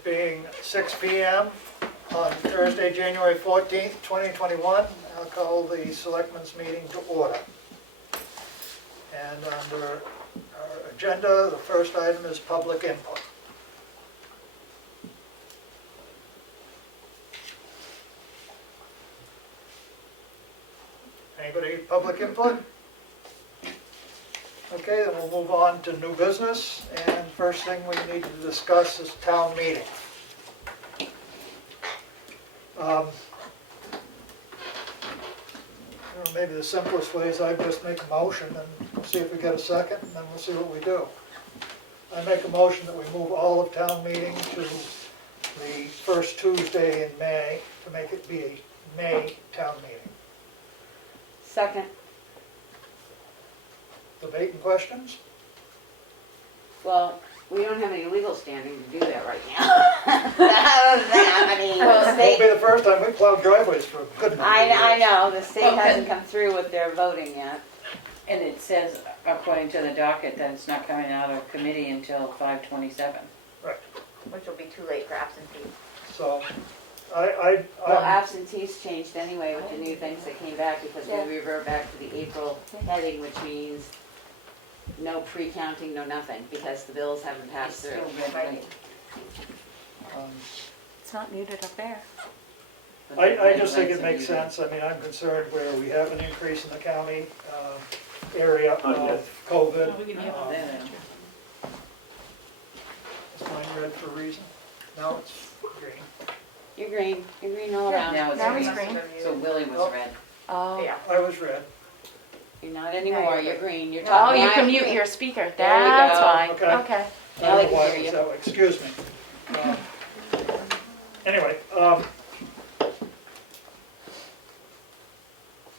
It being 6 p.m. on Thursday, January 14th, 2021, I'll call the Selectmen's meeting to order. And under our agenda, the first item is public input. Anybody public input? Okay, then we'll move on to new business, and first thing we need to discuss is town meeting. Maybe the simplest way is I just make a motion and see if we get a second, and then we'll see what we do. I make a motion that we move all of town meeting to the first Tuesday in May, to make it be a May town meeting. Second. Debate and questions? Well, we don't have any legal standing to do that right now. I mean, the It won't state, be the first time we plowed driveways for a good number of years. I know, the state hasn't come through with their voting yet. And it says, according to the docket, that it's not coming out of committee until 5/27. Right, Which will be too late for absentee. so, Well, I'm, absentees changed anyway with the new things that came back because we revert back to the April heading, which means no pre-counting, no nothing, because the bills haven't It's passed still through. red light. It's not muted up there. I just think it makes sense. I mean, I'm concerned where we have an increase in the county area of COVID. We can have that. Is mine red for a reason? No, it's green. You're green all around. Now Now it's it's green. green. So Willie was red. Oh. Yeah. I was red. You're not anymore, you're green, you're Oh, talking. you can mute your speaker. There we That's go. why. Okay. Okay. Now I they don't know why can it hear was you. that way. Excuse me. Anyway,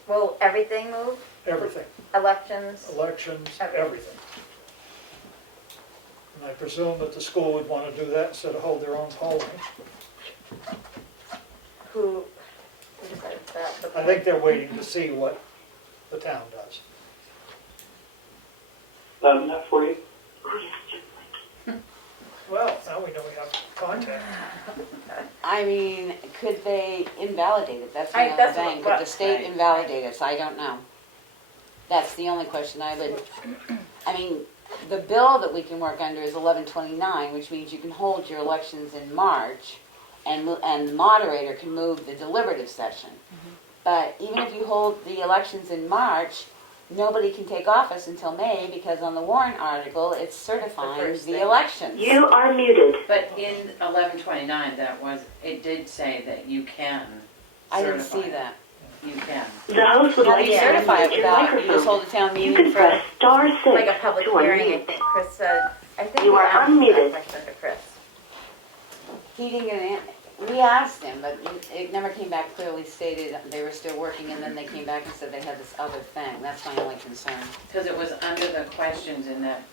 Will everything move? everything. Elections? Elections, Everything. everything. And I presume that the school would want to do that instead of hold their own polling. Who decided that? I think they're waiting to see what the town does. That for you? Well, now we know we have contact. I mean, could they invalidate it? That's I- the other that's thing. what- Could the state right. invalidate it? I don't know. That's the only question I would, I mean, the bill that we can work under is 1129, which means you can hold your elections in March, and the moderator can move the deliberative session. But even if you hold the elections in March, nobody can take office until May, because on the warrant article, it's certifying first the thing. elections. You are muted. But in 1129, it did say that you can I didn't certify see it. that. You can. The host would How do like you to certify it unmute your without, you just microphone. hold a town You meeting can for, press star 6 Like a public to hearing, I unmute. think Chris said. I think You we are asked unmuted. that question to Chris. he didn't get an, we asked him, but it never came back clearly stated they were still working, and then they came back and said they had this other thing. That's my only concern. Because it was under the questions in that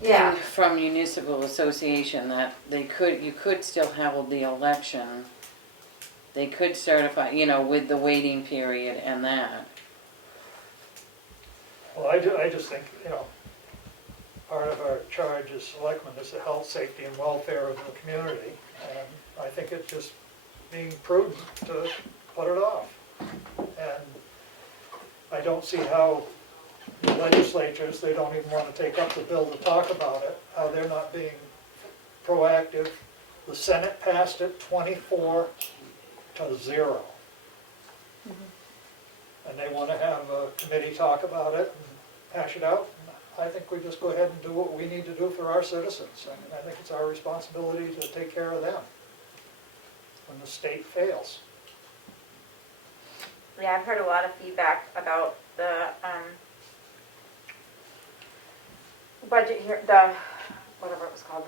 Yeah. thing from municipal association that you could still hold the election. They could certify, with the waiting period and that. Well, I just think, part of our charge as selectmen is the health, safety, and welfare of the community. And I think it's just being prudent to put it off. And I don't see how the legislatures, they don't even want to take up the bill to talk about it, how they're not being proactive. The Senate passed it 24-0. And they want to have a committee talk about it and hash it out. I think we just go ahead and do what we need to do for our citizens. I mean, I think it's our responsibility to take care of them when the state fails. Yeah, I've heard a lot of feedback about the budget here, whatever it was called,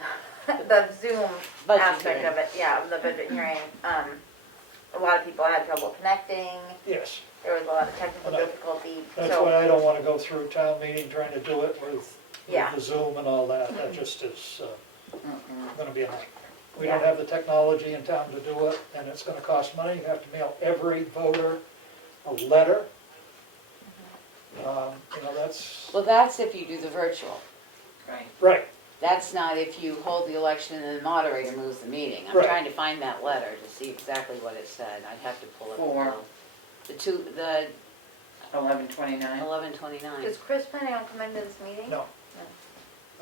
the Zoom Budget aspect hearing. of it. Yeah, the budget hearing. A lot of people had trouble connecting. Yes, There was a lot of technical Well, difficulty. that's So why I don't want to go through town meeting trying to do it with Yeah. the Zoom and all that. That just is going to be a nightmare. We don't Yeah. have the technology in town to do it, and it's going to cost money. You have to mail every voter a letter. That's, Well, that's if you do the virtual. Right. right. That's not if you hold the election and the moderator moves the meeting. I'm Right. trying to find that letter to see exactly what it said. I'd have to pull it. For? The 11/29. 11/29. Is Chris planning on coming to this meeting? No.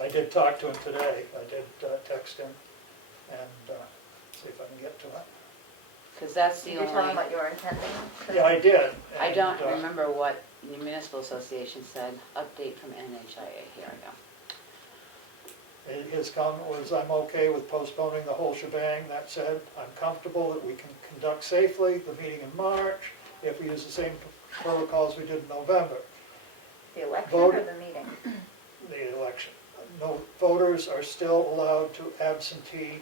I did talk to him today, I did text him and see if I can get to it. Because that's the Did you tell him only, what you were intending? Yeah, I did. I don't and, remember what the municipal association said. Update from NHIA, here I go. His comment was, I'm okay with postponing the whole shebang. That said, I'm comfortable that we can conduct safely the meeting in March if we use the same protocols we did in November, The election Vote. or the meeting? the election. No, voters are still allowed to absentee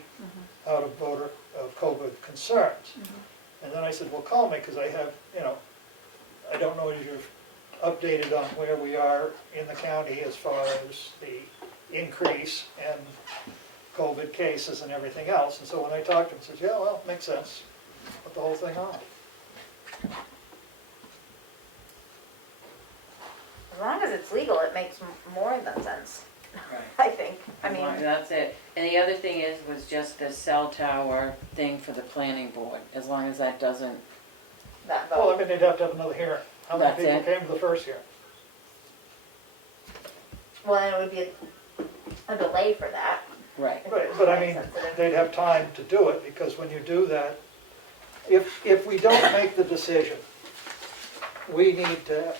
out of voter, of COVID concerns. And then I said, well, call me, because I have, I don't know if you're updated on where we are in the county as far as the increase in COVID cases and everything else. And so when I talked to him, he says, yeah, well, makes sense, put the whole thing on. As long as it's legal, it makes more than sense, Right. I think. I mean, That's it. And the other thing was just the cell tower thing for the planning board, as long as that doesn't, that Well, I vote. mean, they'd have to have another hearing. How many That's people it. came to the first hearing? Well, then it would be a delay for that. right. if Right, it was but I time mean, sensitive. they'd have time to do it, because when you do that, if we don't make the decision, we need to,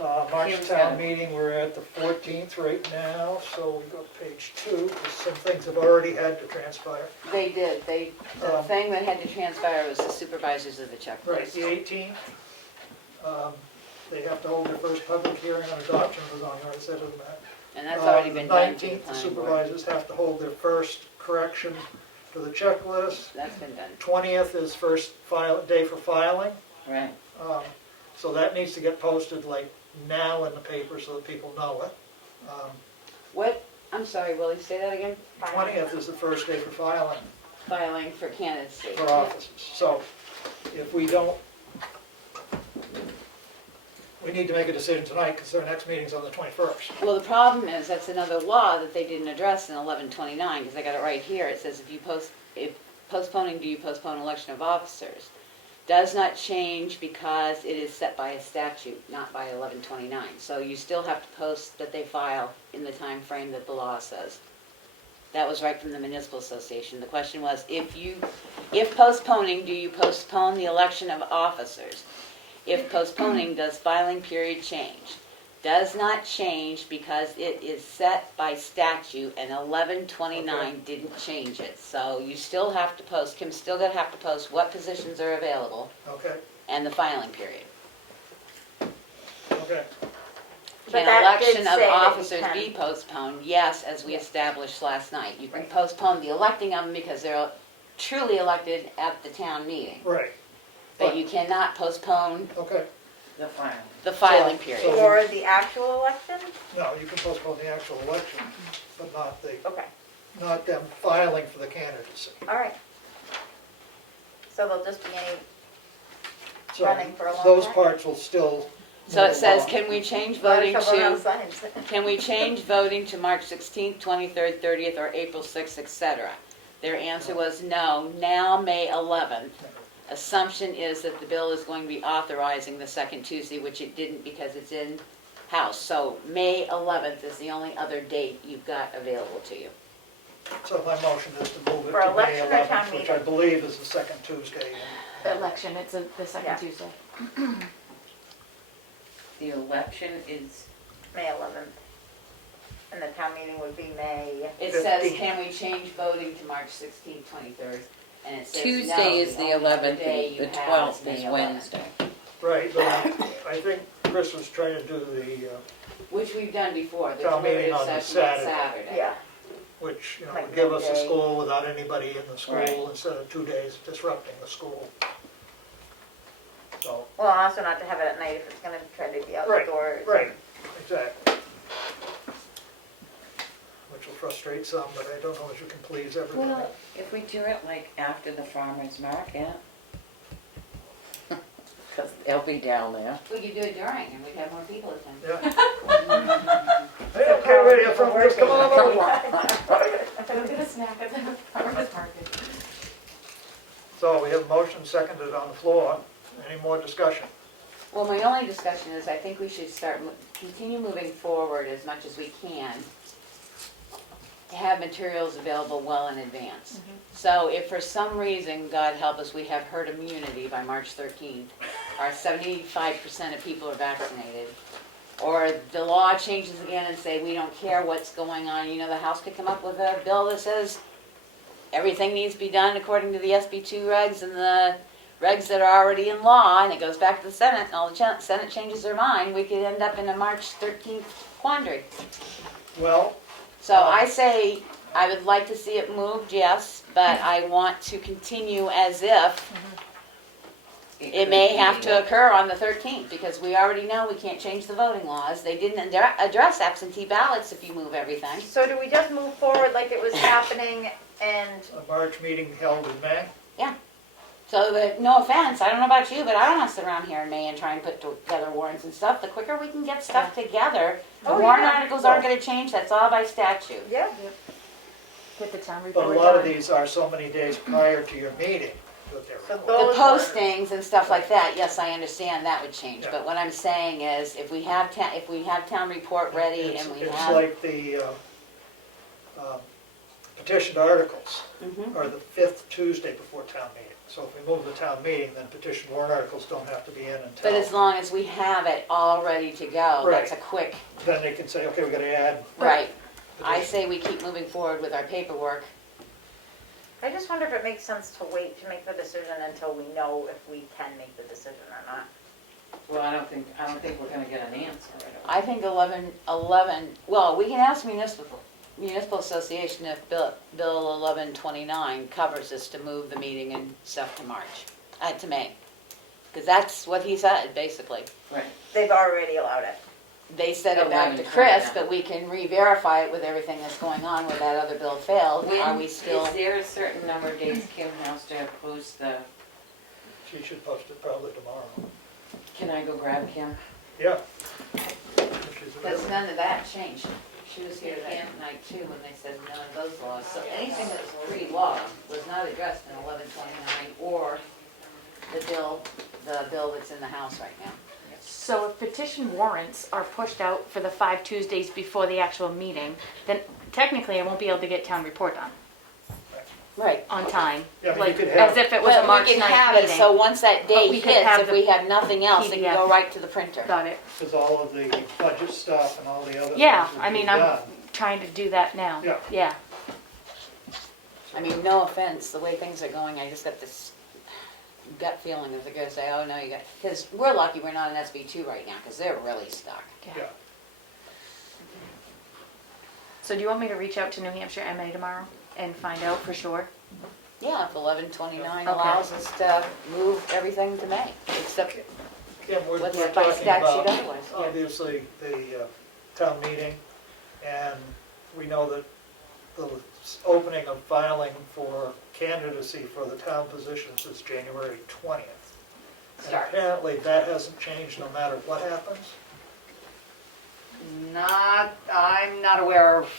March Kim's town got it. meeting, we're at the 14th right now, so we go to page 2, because some things have already had to transpire. They did, the Um, thing that had to transpire was the supervisors of the Right, checklist. the 18th, they have to hold their first public hearing on adoption of the zoning, I said to them that. And that's already been done to the 19th, the planning board. supervisors have to hold their first correction to the checklist. That's been done. 20th is first day for filing, Right. so that needs to get posted like now in the paper so that people know it. What, I'm sorry, Willie, say that again? 20th is the first day for filing Filing for candidacy. for offices. So if we don't, we need to make a decision tonight because their next meeting's on the 21st. Well, the problem is, that's another law that they didn't address in 11/29, because I got it right here. It says if postponing, do you postpone election of officers? Does not change because it is set by a statute, not by 11/29. So you still have to post that they file in the time frame that the law says. That was right from the municipal association. The question was, if postponing, do you postpone the election of officers? If postponing, does filing period change? Does not change because it is set by statute, and 11/29 didn't change it. So you still have to post, Kim's still gonna have to post what positions are available Okay, and the filing period. okay. But Can that did election of say that you officers can. be postponed? Yes, as we established last night. You can Right. postpone the electing of them because they're truly elected at the town meeting. Right, But you cannot postpone okay. The filing. the filing So- period. Or the actual election? No, you can postpone the actual election, but Okay, not them filing for the candidacy. all right. So there'll just be any, So Running for a long those time? parts will still. So it move says, along. can we change Why voting are someone to, else signs? can we change voting to March 16th, 23rd, 30th, or April 6th, etc.? Their answer was no, now May 11th. Assumption is that the bill is going to be authorizing the second Tuesday, which it didn't because it's in House. So May 11th is the only other date you've got available to you. So my motion is to move it For to May election or town 11th, which I meeting? believe is the second Tuesday. The election, it's the Yeah. second Tuesday. The election is, May 11th. And the town meeting would be May. It says, 15th. can we change voting to March 16th, 23rd? And it says, Tuesday no, is the only other 11th, day you the have 12th May is 11th. Wednesday. Right, but I think Chris was trying to do the, Which we've done before, the Town meeting deliberative on the session on Saturday. Saturday. Yeah, which, Like would give us a midday. school without anybody in the Right. school instead of 2 days disrupting the school. So, well, also not to have it at night if it's gonna try to be outdoors. right, exactly. Which will frustrate some, but I don't know if you can please everybody. Well, if we do it like after the farmer's market, because they'll be down there. We could do it during, and we'd have more people attend. Yeah. I don't get ready from, just come on over. Go get a snack at the farmer's market. So we have a motion seconded on the floor. Any more discussion? Well, my only discussion is I think we should continue moving forward as much as we can to have materials available well in advance. So if for some reason, God help us, we have herd immunity by March 13th, or 75% of people are vaccinated, or the law changes again and say we don't care what's going on, you know, the House could come up with a bill that says everything needs to be done according to the SB2 regs and the regs that are already in law, and it goes back to the Senate, and all the Senate changes their mind, we could end up in a March 13th quandary. Well, So I say, I would like to see it moved, yes, but I want to continue as if it may have to occur on the 13th, because we already know we can't change the voting laws. They didn't address absentee ballots if you move everything. So do we just move forward like it was happening and, a March meeting held in May. So that, no offense, I don't know about you, but I don't want to sit around here in May and try and put together warrants and stuff. The quicker we can get stuff together, the Oh, warrant yeah. articles aren't going to change, that's all by statute. yeah, Get the town But report a lot of done. these are so many days prior to your meeting that they're So recorded. The postings and stuff like that, yes, I understand that would change, Yeah. but what I'm saying is, if we have town report ready It's- and we It's have. like the petitioned articles Mhm. are the 5th Tuesday before town meeting. So if we move the town meeting, then petition warrant articles don't have to be in until. But as long as we have it all ready to go, that's a Right. quick, Then they can say, okay, we gotta add. right. I petition. say we keep moving forward with our paperwork. I just wonder if it makes sense to wait to make the decision until we know if we can make the decision or not. Well, I don't think we're gonna get an answer right away. I think 11, well, we can ask municipal association if Bill 1129 covers us to move the meeting and stuff to March, to May. Because that's what he said, basically. Right. They've already allowed it. They said it back to Chris, but we can re-verify it with everything that's going on where that other bill failed. Are we still? Is there a certain number of days Kim has to post the, She should post it probably tomorrow. can I go grab Kim? Yeah. If she's Because available. none of that changed. She was here that night too when they said none of those laws. So anything that was pre-law was not addressed in 1129 or the bill that's in the House right now. So if petition warrants are pushed out for the 5 Tuesdays before the actual meeting, then technically I won't be able to get town report done Right. on time. Yeah, I mean, you Like, could have- as if it was a March But we can 9th have it, meeting. so once that day we could hits, have if the we have nothing else, it can PDF. go right to the printer. Got it. Because all of the budget stuff and all the other things Yeah, would I be mean, I'm done. trying to do that now. Yeah. Yeah. I mean, no offense, the way things are going, I just got this gut feeling that they're gonna say, oh, no, you got, because we're lucky we're not in SB2 right now, because they're really stuck. Yeah. So do you want me to reach out to New Hampshire MA tomorrow and find out for sure? Yeah, if 1129 Okay. allows us to move everything to May, except Kim, we're what's we're by talking statute about, otherwise. obviously, the town meeting, and we know that the opening of filing for candidacy for the town positions is January 20th. And Starts. apparently, that hasn't changed no matter what happens. I'm not aware of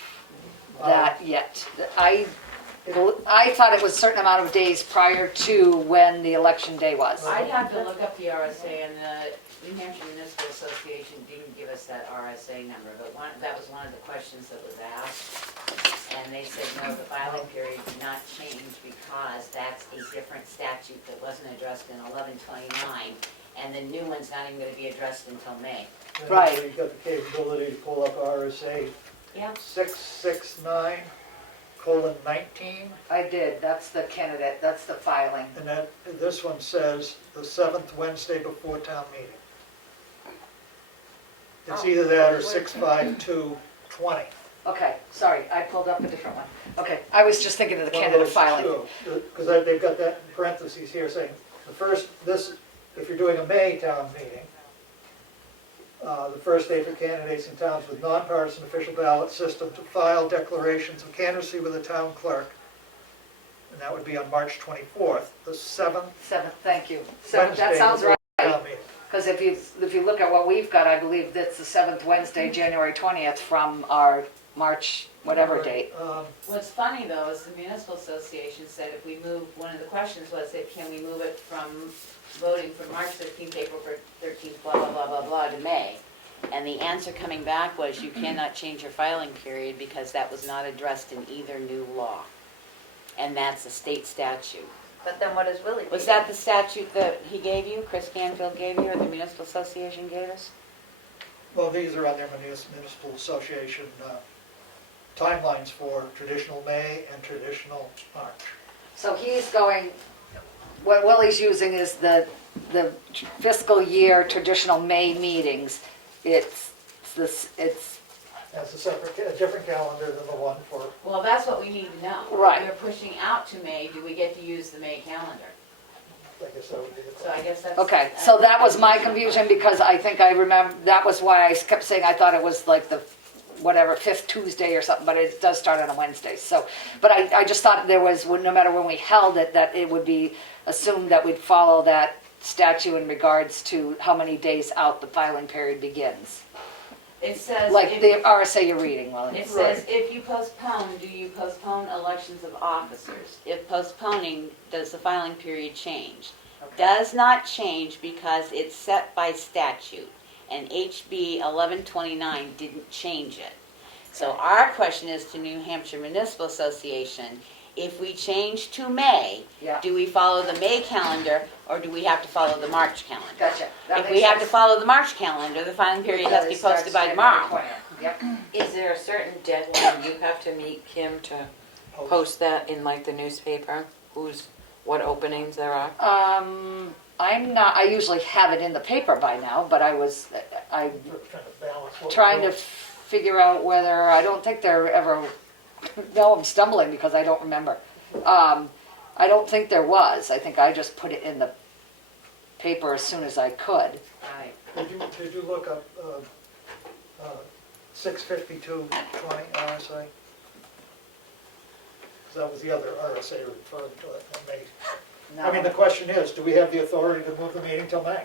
that yet. I thought it was a certain amount of days prior to when the election day was. I'd have to look up the RSA, and the New Hampshire Municipal Association didn't give us that RSA number, but that was one of the questions that was asked. And they said, no, the filing period did not change because that's a different statute that wasn't addressed in 1129, and the new one's not even gonna be addressed until May. And Right. You've got the capability to pull up RSA Yeah. 669:19, I did, that's the candidate, that's the filing. and that, this one says the 7th Wednesday before town meeting. It's either that or 6/5/2/20. Okay, sorry, I pulled up a different one. Okay, I was just thinking of the candidate filing. Because they've got that in parentheses here saying, the first, if you're doing a May town meeting, the first day for candidates in towns with nonpartisan official ballot system to file declarations of candidacy with the town clerk, and that would be on March 24th, the 7th 7th, thank you. So Wednesday that sounds before right, town meeting. Because if you look at what we've got, I believe that's the 7th Wednesday, January 20th from our March whatever date. What's funny though is the municipal association said if we move, one of the questions was that can we move it from voting from March 13th, April 13th, blah, blah, blah, blah, blah, to May. And the answer coming back was you cannot change your filing period because that was not addressed in either new law. And that's a state statute. But then what is Willie? Was that the statute that he gave you, Chris Canfield gave you, or the municipal association gave us? Well, these are on their municipal association timelines for traditional May and traditional March. So he's going, what Willie's using is the fiscal year traditional May meetings. It's That's a different calendar than the one for, Well, that's what we need to know. Right. If we're pushing out to May, do we get to use the May calendar? I guess that would be So I guess that's. okay. So that was my confusion because I think I remember, that was why I kept saying I thought it was like the whatever, 5th Tuesday or something, but it does start on a Wednesday. So, but I just thought there was, no matter when we held it, that it would be assumed that we'd follow that statute in regards to how many days out the filing period begins. It says. Like if- the RSA you're reading, Willie. It says, if you postpone, do you postpone elections of officers? If postponing, does the filing period change? Does not change because it's set by statute, and HB 1129 didn't change it. So our question is to New Hampshire Municipal Association, if we change to May, Yeah. do we follow the May calendar, or do we have to follow the March calendar? Gotcha. That If makes we have to sense. follow the March calendar, the filing period has to be Because it posted by starts January tomorrow. 20th. Yep. Is there a certain deadline you have to meet, Kim, to post that in like the newspaper? What openings there are? I'm not, I usually have it in the paper by now, but I'm we're trying to balance what we're trying to doing. figure out whether, I don't think they're ever, no, I'm stumbling because I don't remember. I don't think there was. I think I just put it in the paper as soon as I could. Right. Did you look up 65220 RSA? 'Cause that was the other RSA referring to it. And I mean, the question is, do we have the authority to move the meeting till May?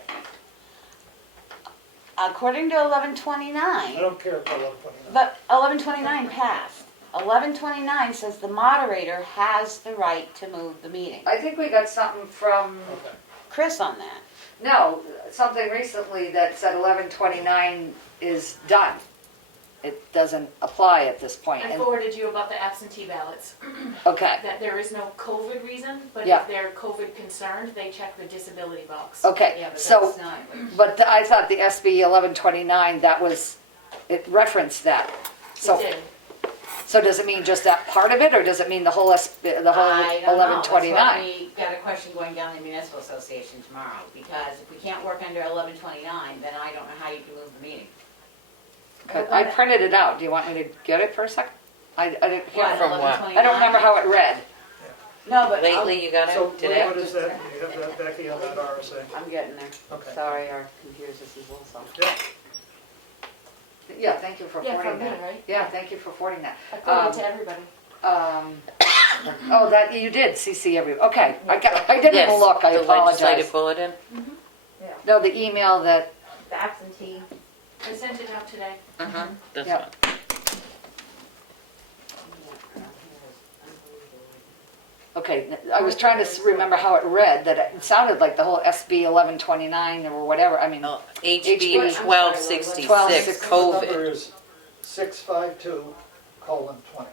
According to I 1129, don't care for 1129. but 1129 passed. 1129 says the moderator has the right to move the meeting. I think we got something from, Okay. Chris on that. no, something recently that said 1129 is done. It doesn't apply at this point. I And- forwarded you about the absentee ballots, Okay, that there is no COVID reason, but Yeah. if they're COVID concerned, they check the disability box. okay, Yeah, but so, that's not. but I thought the SB 1129, that was, it referenced that. It So, did. so does it mean just that part of it, or does it mean the whole I don't know. 1129? That's why we got a question going down the municipal association tomorrow, because if we can't work under 1129, then I don't know how you can move the meeting. I printed it out. Do you want me to get it for a second? I didn't hear What, From what? 1129? I don't remember how it read. No, but Lately, you got So it today? what is that? You have that, Becky, on that RSA? I'm getting there. Okay. Sorry, our computer system's a little slow. Yeah. Yeah, thank you for Yeah, forwarding from me, that. right? Yeah, thank you for forwarding that. I forwarded to everybody. Oh, that, you did CC every, okay. I didn't even look, I The apologize. legislative bulletin? No, the email that, The absentee. I sent it out today. Uh-huh. That's Yeah. one. okay, I was trying to remember how it read, that it sounded like the whole SB 1129 or whatever, I mean, Oh, HB HB 1266, 1266. The COVID. number is 652:20.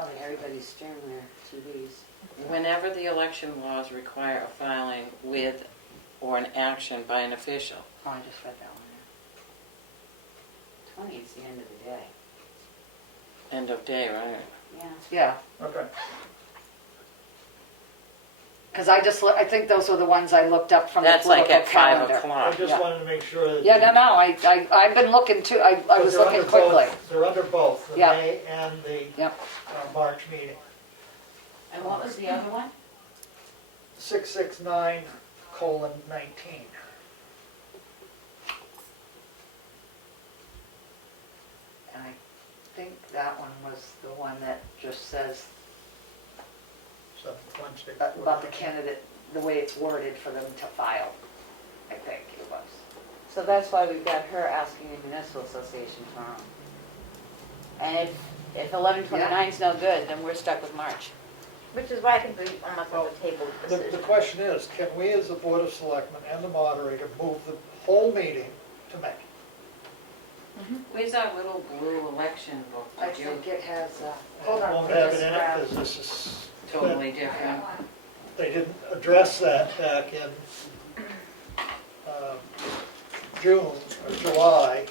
Oh, everybody's staring their TVs. Whenever the election laws require a filing with or an action by an official, oh, I just read that one. 20 is the end of the day. end of day, right? Yeah. Yeah, Okay. because I think those were the ones I looked up from the That's like political at 5 calendar. I o'clock. just Yeah. wanted to make sure that. Yeah, no, I've been looking too, I was They're looking under quickly. both- They're under both, the Yeah. May and the Yep. March meeting. And what was the other one? 669:19. And I think that one was the one that just says Seventh Wednesday. about the candidate, the way it's worded for them to file, I think it was. So that's why we've got her asking the municipal association tomorrow. And if 11/29 is no good, then we're stuck with March. Which is why I think we almost have to table the The decision. question is, can we as a Board of Selectmen and the moderator move the whole meeting to May? Where's our little blue election book? I Did you- think it has, Hold on. Won't have it in it, because this is, Totally different. they didn't address that back in June or July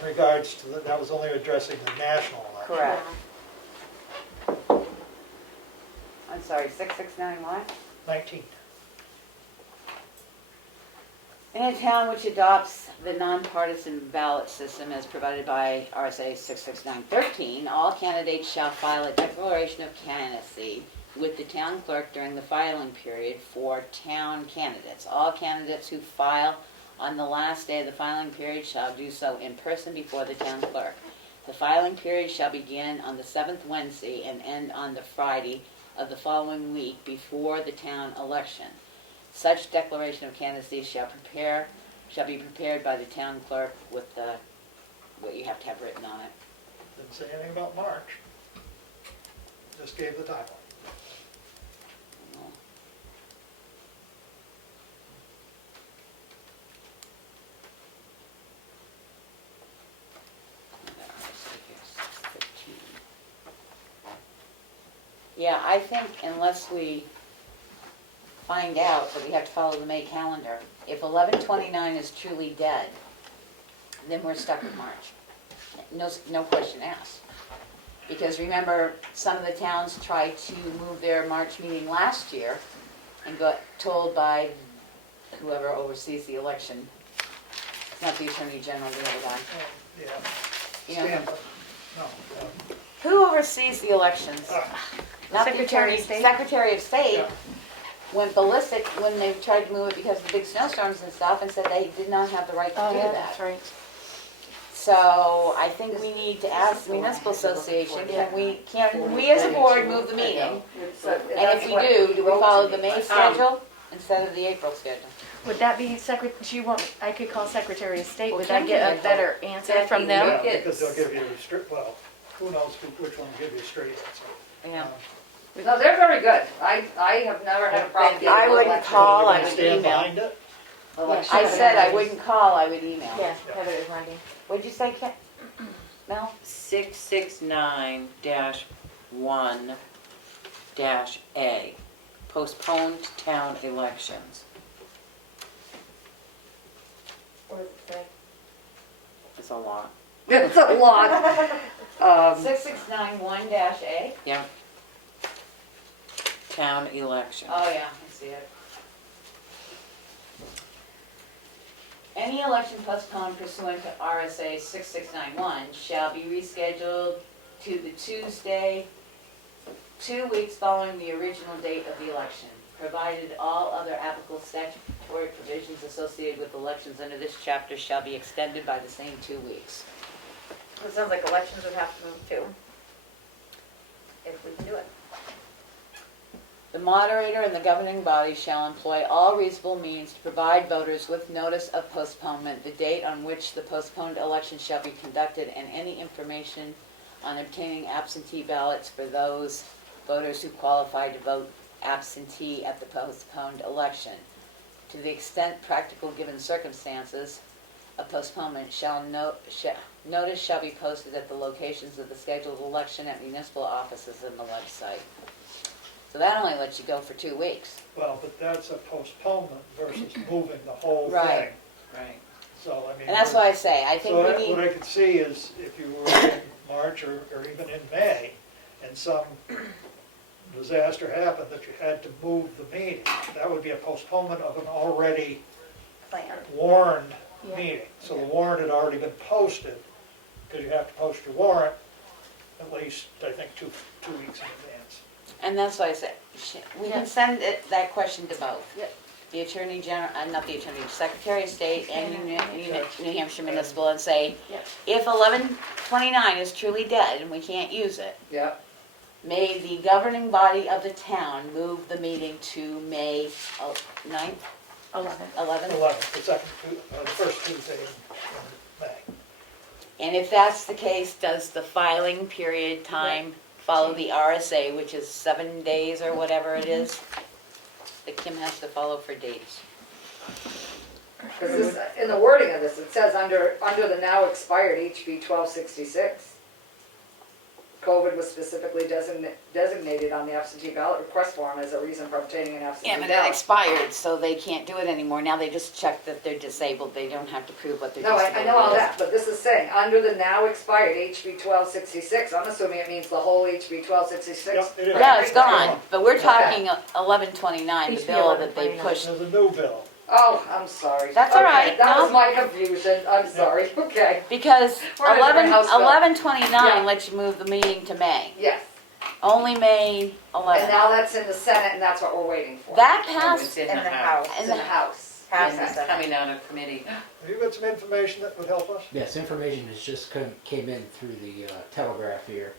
in regards to, that was only addressing the national election. Correct. I'm sorry, 669 what? 19. In a town which adopts the nonpartisan ballot system as provided by RSA 66913, all candidates shall file a declaration of candidacy with the town clerk during the filing period for town candidates. All candidates who file on the last day of the filing period shall do so in person before the town clerk. The filing period shall begin on the 7th Wednesday and end on the Friday of the following week before the town election. Such declaration of candidacy shall be prepared by the town clerk with what you have to have written on it. Didn't say anything about March. Just gave the timeline. Yeah, I think unless we find out that we have to follow the May calendar, if 11/29 is truly dead, then we're stuck with March. No question asked. Because remember, some of the towns tried to move their March meeting last year and got told by whoever oversees the election, it's not the Attorney General, the other guy. Yeah. You know, Stanford. No. who oversees the elections? Not the Secretary of Attorney- State? Secretary of State Yeah. went ballistic when they tried to move it because of the big snowstorms and stuff and said they did not have the right to Oh, do yeah, that. that's right. So I think we need to ask the municipal association, can we as a board move the meeting? And if we do we follow the May schedule instead of the April schedule? Would that be I could call Secretary of State, Well, would that Kim get can a better answer Jackie, from Yeah, them? because they'll give you well, who knows which one will give you a straight answer. Yeah. no, they're very good. I have never had a problem. I getting wouldn't elected. call, You're I gonna would stand email. behind it? Election. I said I wouldn't call, I would email. Yeah, have it as Monday. What'd you say, Mel? 669-1-A, postponed town elections. What does it say? It's a lot. It's a lot. 6691-A? Yeah. Town elections. Oh, yeah, I see it. Any election postponed pursuant to RSA 6691 shall be rescheduled to the Tuesday, 2 weeks following the original date of the election, provided all other applicable statutory provisions associated with elections under this chapter shall be extended by the same 2 weeks. It sounds like elections would have to move too. If we can do it. The moderator and the governing body shall employ all reasonable means to provide voters with notice of postponement, the date on which the postponed election shall be conducted, and any information on obtaining absentee ballots for those voters who qualify to vote absentee at the postponed election. To the extent practical given circumstances, a postponement notice shall be posted at the locations of the scheduled election at municipal offices and the website. So that only lets you go for 2 weeks. Well, but that's a postponement versus moving the whole Right. thing. Right. So, I mean. And that's why I say, I think So we what need, I could see is if you were in March or even in May, and some disaster happened that you had to move the meeting, that would be a postponement of an already Plan. warned Yeah. meeting. So the warrant had already been posted, because you have to post your warrant at least, I think, two weeks in advance. and that's why I say, we can send that question to both. Yep. the Attorney General, not the Attorney, Secretary of State and New Hampshire Municipal and say, Yep. if 1129 is truly dead and we can't use it, Yep. may the governing body of the town move the meeting to May 9th, 11. 11th? 11th, the first Tuesday in May. And if that's the case, does the filing period time follow the RSA, which is 7 days or whatever it is, that Kim has to follow for dates? Because in the wording of this, it says under the now expired HB 1266, COVID was specifically designated on the absentee ballot request form as a reason for obtaining an absentee Yeah, but it ballot. expired, so they can't do it anymore. Now they just check that they're disabled. They don't have to prove what their No, disability I know all is. that, but this is saying, under the now expired HB 1266, I'm assuming it means the whole HB 1266. Yep, it is. Yeah, it's gone, but we're talking 1129, the HB bill that they 1129. pushed. There's a new bill. Oh, I'm sorry. That's all Okay, right, That no. was my confusion, I'm sorry, okay. Because We're in a different House bill. 1129 Yeah. lets you move the meeting to May. Yes, Only May and 11th. now that's in the Senate, and that's what we're waiting for. That Oh, passed, it's In the House. It's in the House. House It's and Senate. coming out of committee. Have you got some information that would help us? Yes, information has just came in through the telegraph here.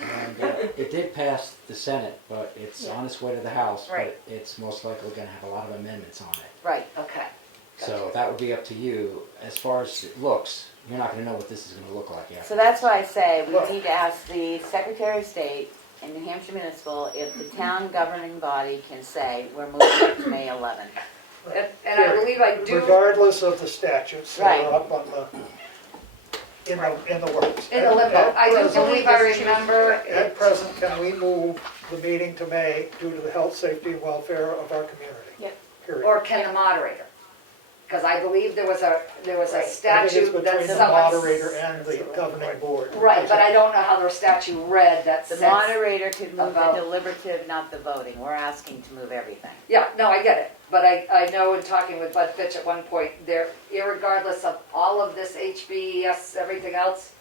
And it did pass the Senate, but it's on its way to the House, Right. but it's most likely going to have a lot of amendments on it. right. Okay. So that would be up to you. As far as it looks, you're not going to know what this is going to look like after. So that's why I say we need to ask the Secretary of State and New Hampshire Municipal if the town governing body can say, we're moving it to May 11th. And I believe I do, Regardless of the statutes that Right. are up on in the works. in the limbo, I do believe I remember, At present, can we move the meeting to May due to the health, safety, and welfare of our community? Yep. Period. or can the moderator? Because I believe there was a Right. I think it's statute that between the someone. moderator and the governing board. Right, but I don't know how their statute read that The says. moderator could move the about- deliberative, not the voting. We're asking to move everything. Yeah, no, I get it, but I know in talking with Bud Fitch at one point, there, irregardless of all of this HBS, everything else,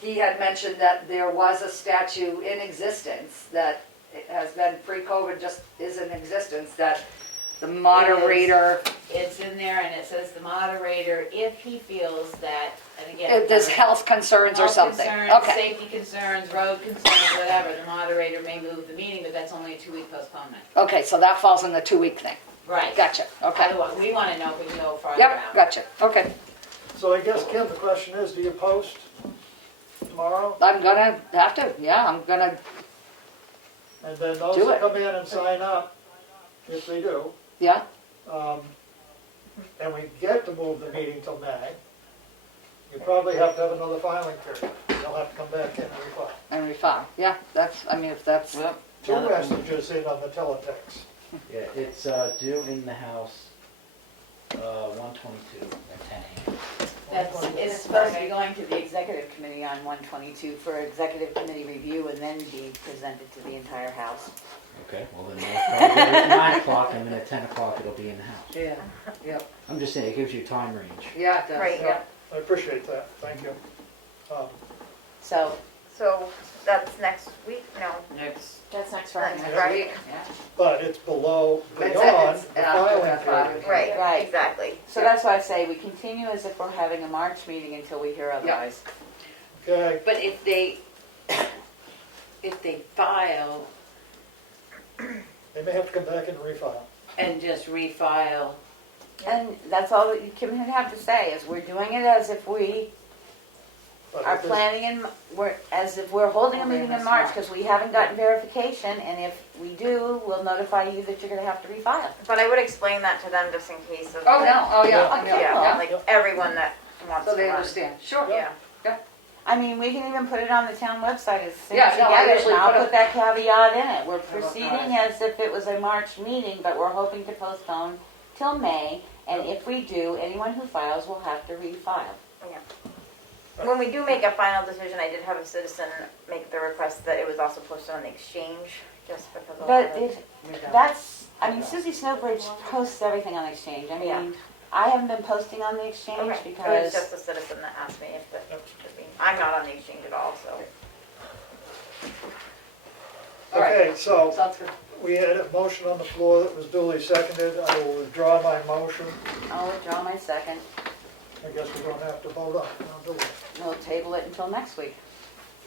he had mentioned that there was a statute in existence that it has been pre-COVID, just is in existence, that the moderator, It's in there and it says the moderator, if he feels that, and again. if there's health concerns or Health something. concerns, Okay, safety concerns, road concerns, whatever, the moderator may move the meeting, but that's only a 2-week postponement. okay, so that falls in the 2-week thing. Right. Gotcha, okay. Otherwise, we want to know if we can go farther Yep, out. gotcha, okay. So I guess, Kim, the question is, do you post tomorrow? I'm gonna have to, yeah, I'm gonna, And then those Do that it. come in and sign up, if they do, yeah, and we get to move the meeting till May, you probably have to have another filing period. You'll have to come back in and refile. and refile, yeah, that's, I mean, if that's, Two messages in on the teletext. Yeah, it's due in the House 122 at 10 a.m. It's supposed to be going to the executive committee on 122 for executive committee review and then be presented to the entire house. Okay, well then they'll probably get it at 9 o'clock and then at 10 o'clock it'll be in the House. yeah, yeah, I'm just saying, it gives you time range. yeah, it does. Right, yeah. I appreciate that, thank you. So, So that's next week? No. That's next Friday. Next Next Friday. week. But it's below, It's beyond after the that filing filing period. Right, Right. exactly. so that's why I say we continue as if we're having a March meeting until we hear otherwise. Okay, But if they file they may have to come back and refile. and just refile, And that's all that you can have to say, is we're doing it as if we But are if this- planning in, as if we're holding a meeting in March, because we haven't gotten verification, and if we do, we'll notify you that you're gonna have to refile. But I would explain that to them just in case of. Oh, no, oh, yeah, Okay. yeah, Yeah, yeah, like everyone that wants to so they run. understand, sure. Yeah. I mean, we can even put it on the town website as soon Yeah, as you no, I get it, usually and I'll put put a- that caveat in it. We're about proceeding that? as if it was a March meeting, but we're hoping to postpone till May, and if we do, anyone who files will have to refile. When we do make a final decision, I did have a citizen make the request that it was also posted on the exchange, just because of. But that's, I mean, Susie Snowbridge posts everything on the exchange. I Yeah. mean, I haven't been posting on the exchange Okay, it was because, just a citizen that asked me if it should be, I'm not on the exchange at all, so. All right. Okay, so Sounds good. we had a motion on the floor that was duly seconded. I will withdraw my motion. I'll withdraw my second. I guess we don't have to vote on it, now, do we? We'll table it until next week.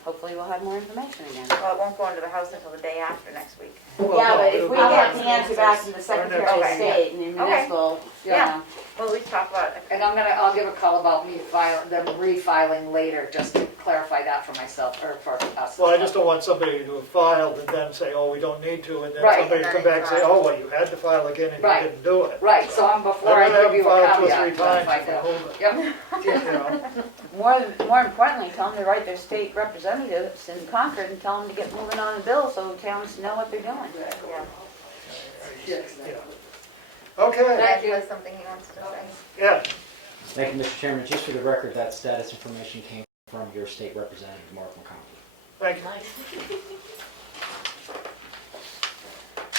Hopefully we'll have more information again. Well, it won't go into the House until the day after next week. Well, Yeah, no, but if it'll we be get next the answer back from the Secretary of Okay. State and the municipal, Yeah. Well, we talk about it. And I'll give a call about me filing, them refiling later, just to clarify that for myself, or for us. Well, I just don't want somebody to have filed and then say, oh, we don't need to, and then Right. somebody come back and say, oh, well, you had to file again and you Right. didn't do it. Right, so I'm, before I I'd rather give you a have them filed 2 or caveat, 3 times find if we out. hold it. Yep. You know? more importantly, tell them to write their state representatives in Concord and tell them to get moving on the bill so towns know what they're doing. Yeah. Yeah. Okay, Ed has something he wants to say. yeah, Thank you, Mr. Chairman. Just for the record, that status information came from your state representative, Mark McConkey. thank you.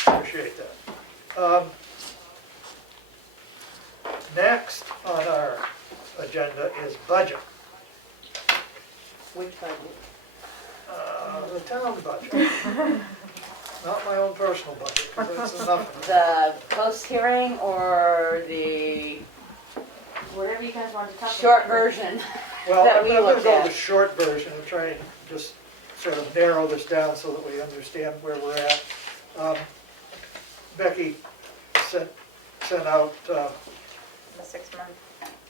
Appreciate that. Next on our agenda is budget. Which budget? The town budget. Not my own personal budget, because that's enough of it. The post-hearing or the Whatever you guys want to talk about. short version? Well, that I'm we going to looked go at. the short version and try and just sort of narrow this down so that we understand where we're at. Becky sent out The 6 month.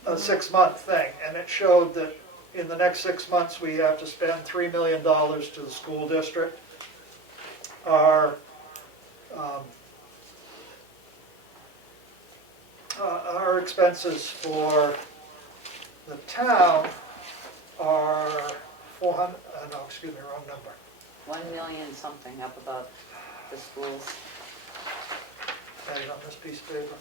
a 6-month thing, and it showed that in the next 6 months, we have to spend $3 million to the school district. Our expenses for the town are 400, no, excuse me, wrong number. 1 million something up above the schools. Right on this piece of paper.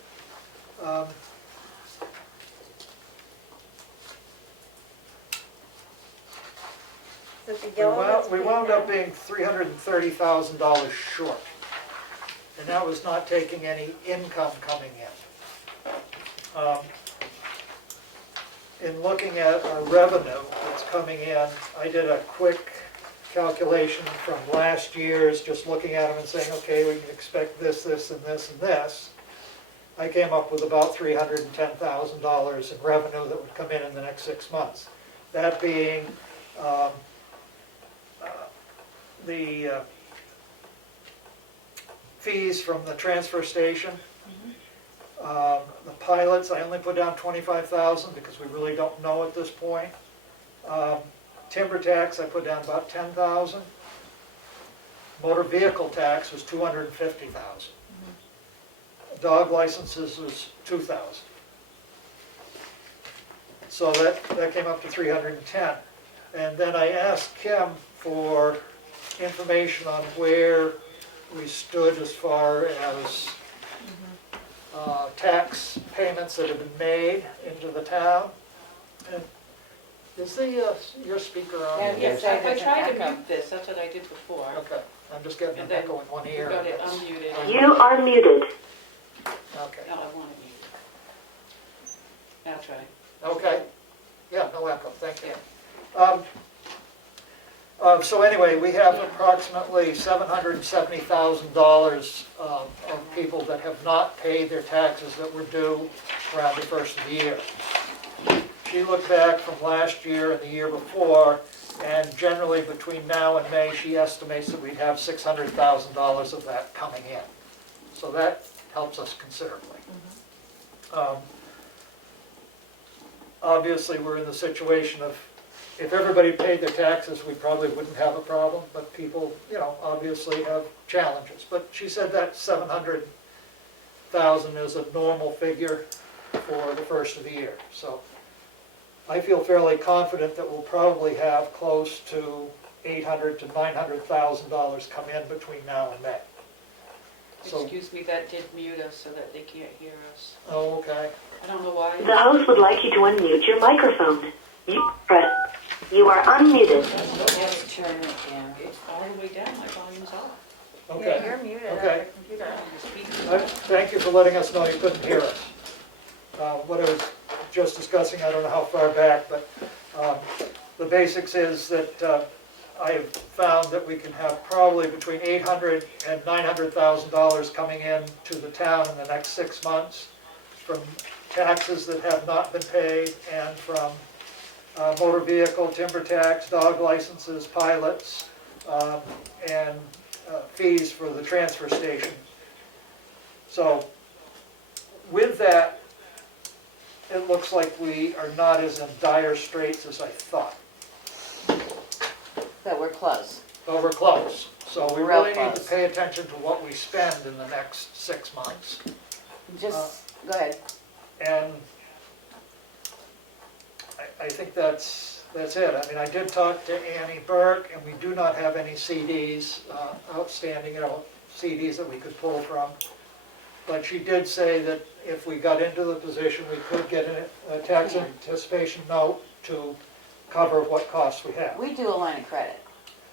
Is it the yellow that's We paid wound up now? being $330,000 short. And that was not taking any income coming in. In looking at our revenue that's coming in, I did a quick calculation from last year's, just looking at them and saying, okay, we can expect this, this, and this, and this. I came up with about $310,000 in revenue that would come in the next 6 months. That being the fees from the transfer station. The pilots, I only put down 25,000 because we really don't know at this point. Timber tax, I put down about 10,000. Motor vehicle tax was 250,000. Dog licenses was 2,000. So that came up to 310. And then I asked Kim for information on where we stood as far as tax payments that have been made into the town. And is your speaker on? Yes, I tried to mute this, that's what I did before. Okay, I'm just getting an And then echo in one ear. You got it unmuted. You are muted. Okay, No, I want to mute. I'll try. okay. Yeah, no echo, thank you. So anyway, we have approximately $770,000 of people that have not paid their taxes that were due around the first of the year. She looked back from last year and the year before, and generally between now and May, she estimates that we'd have $600,000 of that coming in. So that helps us considerably. Obviously, we're in the situation of, if everybody paid their taxes, we probably wouldn't have a problem, but people, obviously have challenges. But she said that 700,000 is a normal figure for the first of the year. So I feel fairly confident that we'll probably have close to $800,000 to $900,000 come in between now and May. So, Excuse me, that did mute us so that they can't hear us. oh, okay. I don't know why. The host would like you to unmute your microphone. You are unmuted. Just turn it down. It's all the way down, my volume's off. Okay. Yeah, you're muted on Okay. your computer. The speaker's Thank you for letting us know you couldn't hear us. What I was just discussing, I don't know how far back, but the basics is that I have found that we can have probably between $800,000 and $900,000 coming in to the town in the next 6 months from taxes that have not been paid and from motor vehicle, timber tax, dog licenses, pilots, and fees for the transfer station. So with that, it looks like we are not as in dire straits as I thought. That we're close. But we're close. So we Real really need to close. pay attention to what we spend in the next 6 months. Just, go ahead. And I think that's it. I mean, I did talk to Annie Burke, and we do not have any CDs outstanding, CDs that we could pull from. But she did say that if we got into the position, we could get a tax anticipation note to cover what costs we have. We do a line of credit.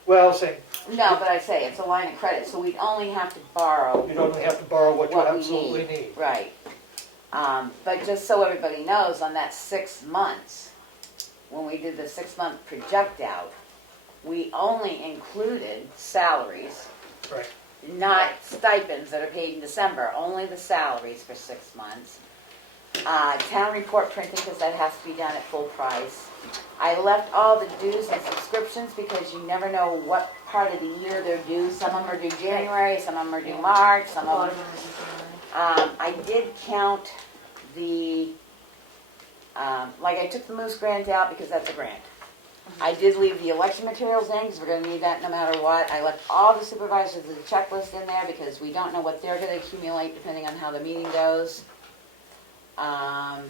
Well, say, No, but I say it's a line of credit, so we'd only have to borrow you only have to borrow what you what we absolutely need. need. Right. But just so everybody knows, on that 6 months, when we did the 6-month project out, we only included salaries, Right. not stipends that are paid in December, only the salaries for 6 months. Town report printing, because that has to be done at full price. I left all the dues and subscriptions because you never know what part of the year they're due. Some of them are due January, some of them are due March, some of them. I did count the, like I took the Moose grant out because that's a grant. I did leave the election materials in because we're going to need that no matter what. I left all the supervisors of the checklist in there because we don't know what they're going to accumulate depending on how the meeting goes. I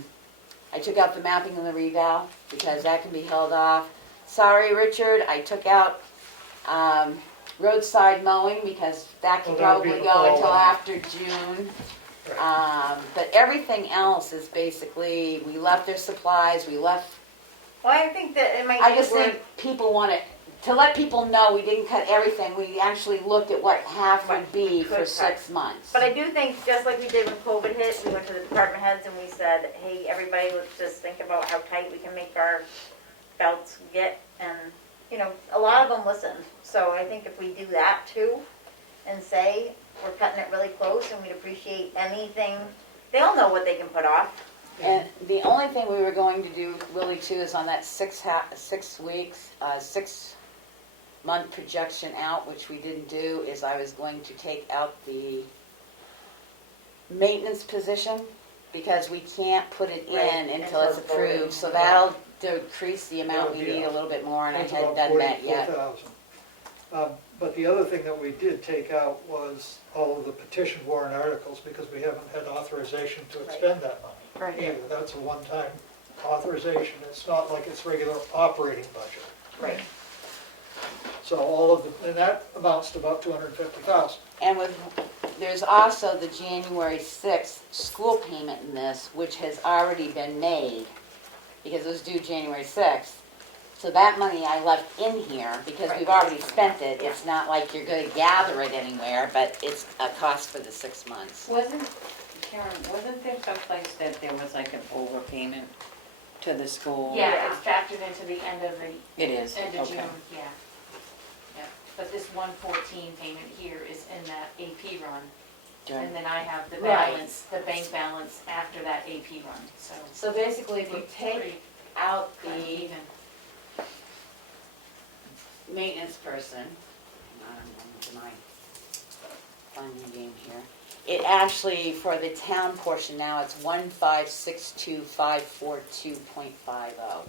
took out the mapping and the reval because that can be held off. Sorry, Richard, I took out roadside mowing because that can Well, that'll be probably the go fall until one. after June. But everything else is basically, we left their supplies, we left, Well, I think that it might I be just worth, think people want to let people know we didn't cut everything. We actually looked at what half would be Could for cut. 6 months. but I do think, just like we did when COVID hit, we went to the department heads and we said, hey, everybody, let's just think about how tight we can make our belts get, and, a lot of them listened. So I think if we do that too, and say, we're cutting it really close and we'd appreciate anything, they all know what they can put off. And the only thing we were going to do really too is on that 6 month projection out, which we didn't do, is I was going to take out the maintenance position because we can't put it in Right, until it's until voted. approved. So that'll decrease the amount we Yeah. need a little bit more, and I That's hadn't about done that yet. 44,000. But the other thing that we did take out was all of the petition warrant articles because we haven't had authorization to expend that money. Right. Either. That's a one-time authorization. It's not like it's regular operating budget. Right. So all of and that amounts to about 250,000. And there's also the January 6th school payment in this, which has already been made, because it was due January 6th. So that money I left in here, because we've already spent it. It's not like you're gonna gather it anywhere, but it's a cost for the 6 months. Karen, wasn't there someplace that there was like an overpayment to the school? Yeah, it's factored into the end of It is, June, okay. yeah. Yeah, but this 114 payment here is in that AP run. Good. And then I have the Right. balance, the bank balance after that AP run, so. So basically, if you take out Kind of the even. maintenance person, hang on, my finding game here. It actually, for the town portion now, it's 1562542.50.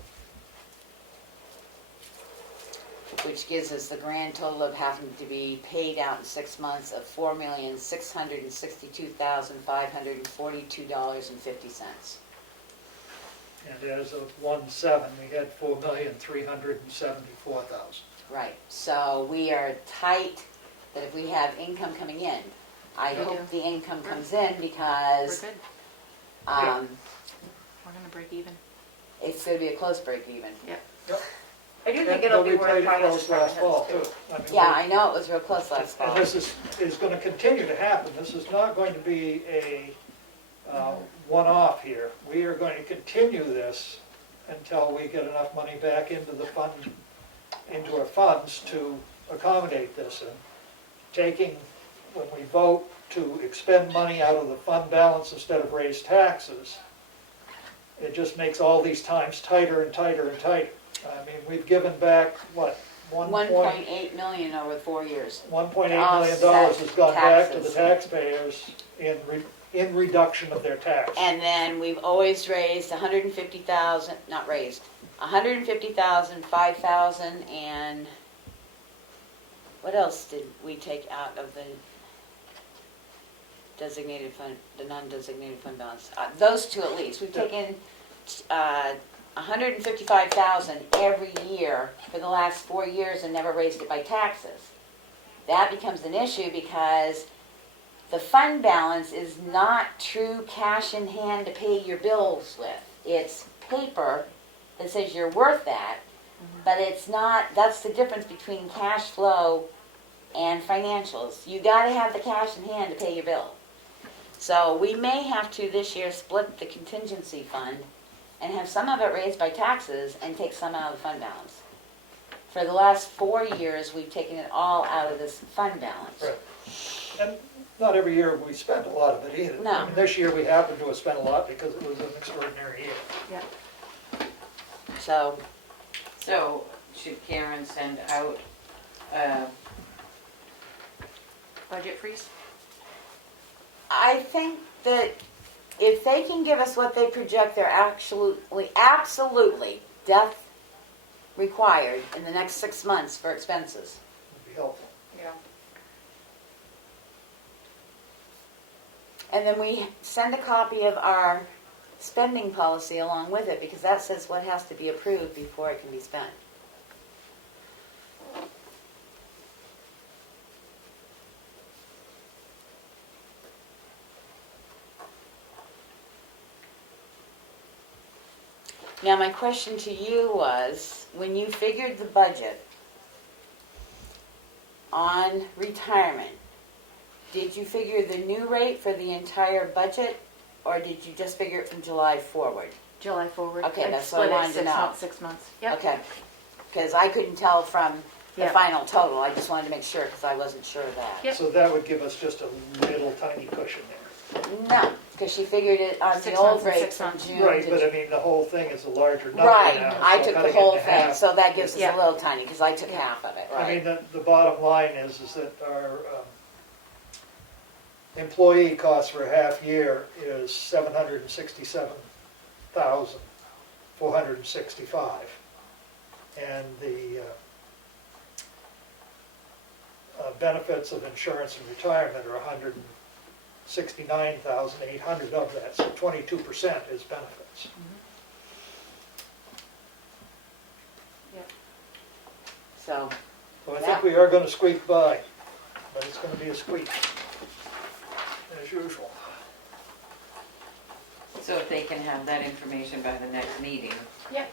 Which gives us the grand total of having to be paid out in 6 months of $4,662,542.50. And as of 1/7, we had 4,374,000. Right, so we are tight that if we have income coming in, I We hope do. the income comes in We're because good, um, we're gonna break even. it's going to be a close break even. I do think it'll be And worth they'll trying close to last fall, too. Yeah, I know it was real close last fall. And this is going to continue to happen. This is not going to be a one-off here. We are going to continue this until we get enough money back into the fund into our funds to accommodate this. And taking, when we vote to expend money out of the fund balance instead of raise taxes, it just makes all these times tighter and tighter and tighter. I mean, we've given back, what, 1.8 million over 4 years. $1.8 million Offset has gone back to the taxes. taxpayers in reduction of their tax. And then we've always raised 150,000, not raised, 150,000, 5,000, and what else did we take out of the designated fund, the non-designated fund balance? Those two at least. We've taken 155,000 every year for the last 4 years and never raised it by taxes. That becomes an issue because the fund balance is not true cash in hand to pay your bills with. It's paper that says you're worth that, but it's not. That's the difference between cash flow and financials. You got to have the cash in hand to pay your bill. So we may have to this year split the contingency fund and have some of it raised by taxes and take some out of the fund balance. For the last 4 years, we've taken it all out of this fund balance. Right. And not every year we spend a lot of it either. No. I mean, this year we happen to have spent a lot because it was an extraordinary year. Yeah. So, So, should Karen send out, Budget freeze? I think that if they can give us what they project they're absolutely death required in the next 6 months for expenses. Would be helpful. Yeah. And then we send a copy of our spending policy along with it, because that says what has to be approved before it can be spent. Now, my question to you was, when you figured the budget on retirement, did you figure the new rate for the entire budget, or did you just figure it from July forward? July forward. Okay, I'd that's what I split it wanted to 6 know. months, 6 months. Yep. Okay, because I couldn't tell from the Yeah. final total, I just wanted to make sure, because I wasn't sure of that. Yep. So that would give us just a little tiny cushion there. No, because she figured it on the 6 old months and rate 6 from months. June Right, to but I June. mean, the whole thing is a larger number now. Right, I so took the cutting it whole in thing, half so that gives us Yeah. a little tiny, because I took half of it, I mean, right? the bottom line is that our employee cost for a half year is $767,465. And the benefits of insurance and retirement are $169,800 of that, so 22% is benefits. So, So I think we are gonna squeak by, but it's gonna be a squeak, as usual. so if they can have that information by the next meeting Yep.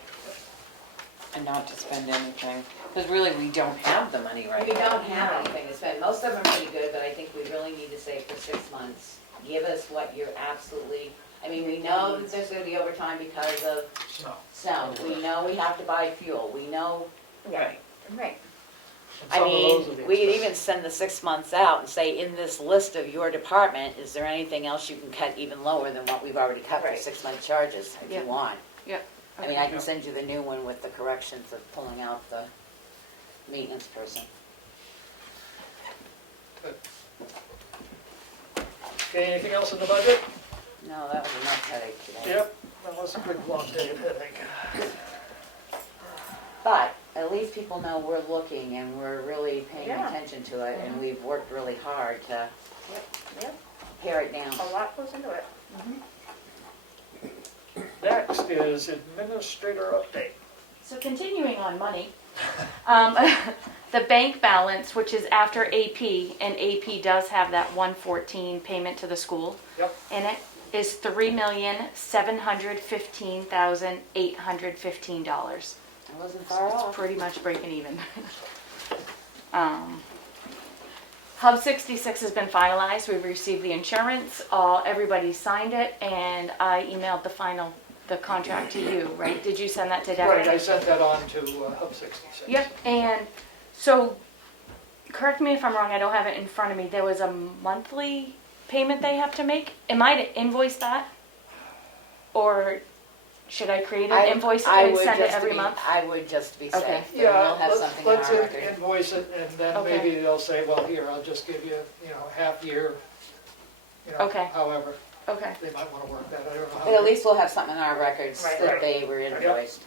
and not to spend anything, because really we don't have the money right we now. don't have anything to spend, most of them are pretty good, but I think we really need to save for 6 months. Give us what you're absolutely, I mean, we know that there's gonna be overtime because of So, snow, we know we have to buy fuel, we know, Right. Right. and I some of those are mean, the we could expenses. even send the 6 months out and say, in this list of your department, is there anything else you can cut even lower than what we've already cut for Right. 6-month charges, if you Yep. want? Yep. I mean, I can send you the new one with the corrections of pulling out the maintenance person. Okay, anything else in the budget? No, that was enough headache today. Yep, that was a big long day of headache. But at least people know we're looking and we're really paying Yeah. attention to it, and we've worked really hard to Yep. pare it down. A lot goes into it. Next is administrator update. So continuing on money, the bank balance, which is after AP, and AP does have that 114 payment to the school Yep. in it, is $3,715,815. I wasn't far It's off. pretty much breaking even. Hub 66 has been finalized. We've received the insurance. Everybody signed it, and I emailed the final the contract to you, right? Did you send that to Devin? Right, I sent that on to Hub 66. Yep, and so, correct me if I'm wrong, I don't have it in front of me, there was a monthly payment they have to make? Am I to invoice that? Or should I create an invoice I and would send it just every be- month? I would just be safe, Okay. then Yeah, we'll have something in let's our record. invoice it, and then Okay. maybe they'll say, well, here, I'll just give you, half year, Okay. however, Okay, they might wanna work that, I don't know how. But at least we'll have something in our records Right. that Right. they were invoiced.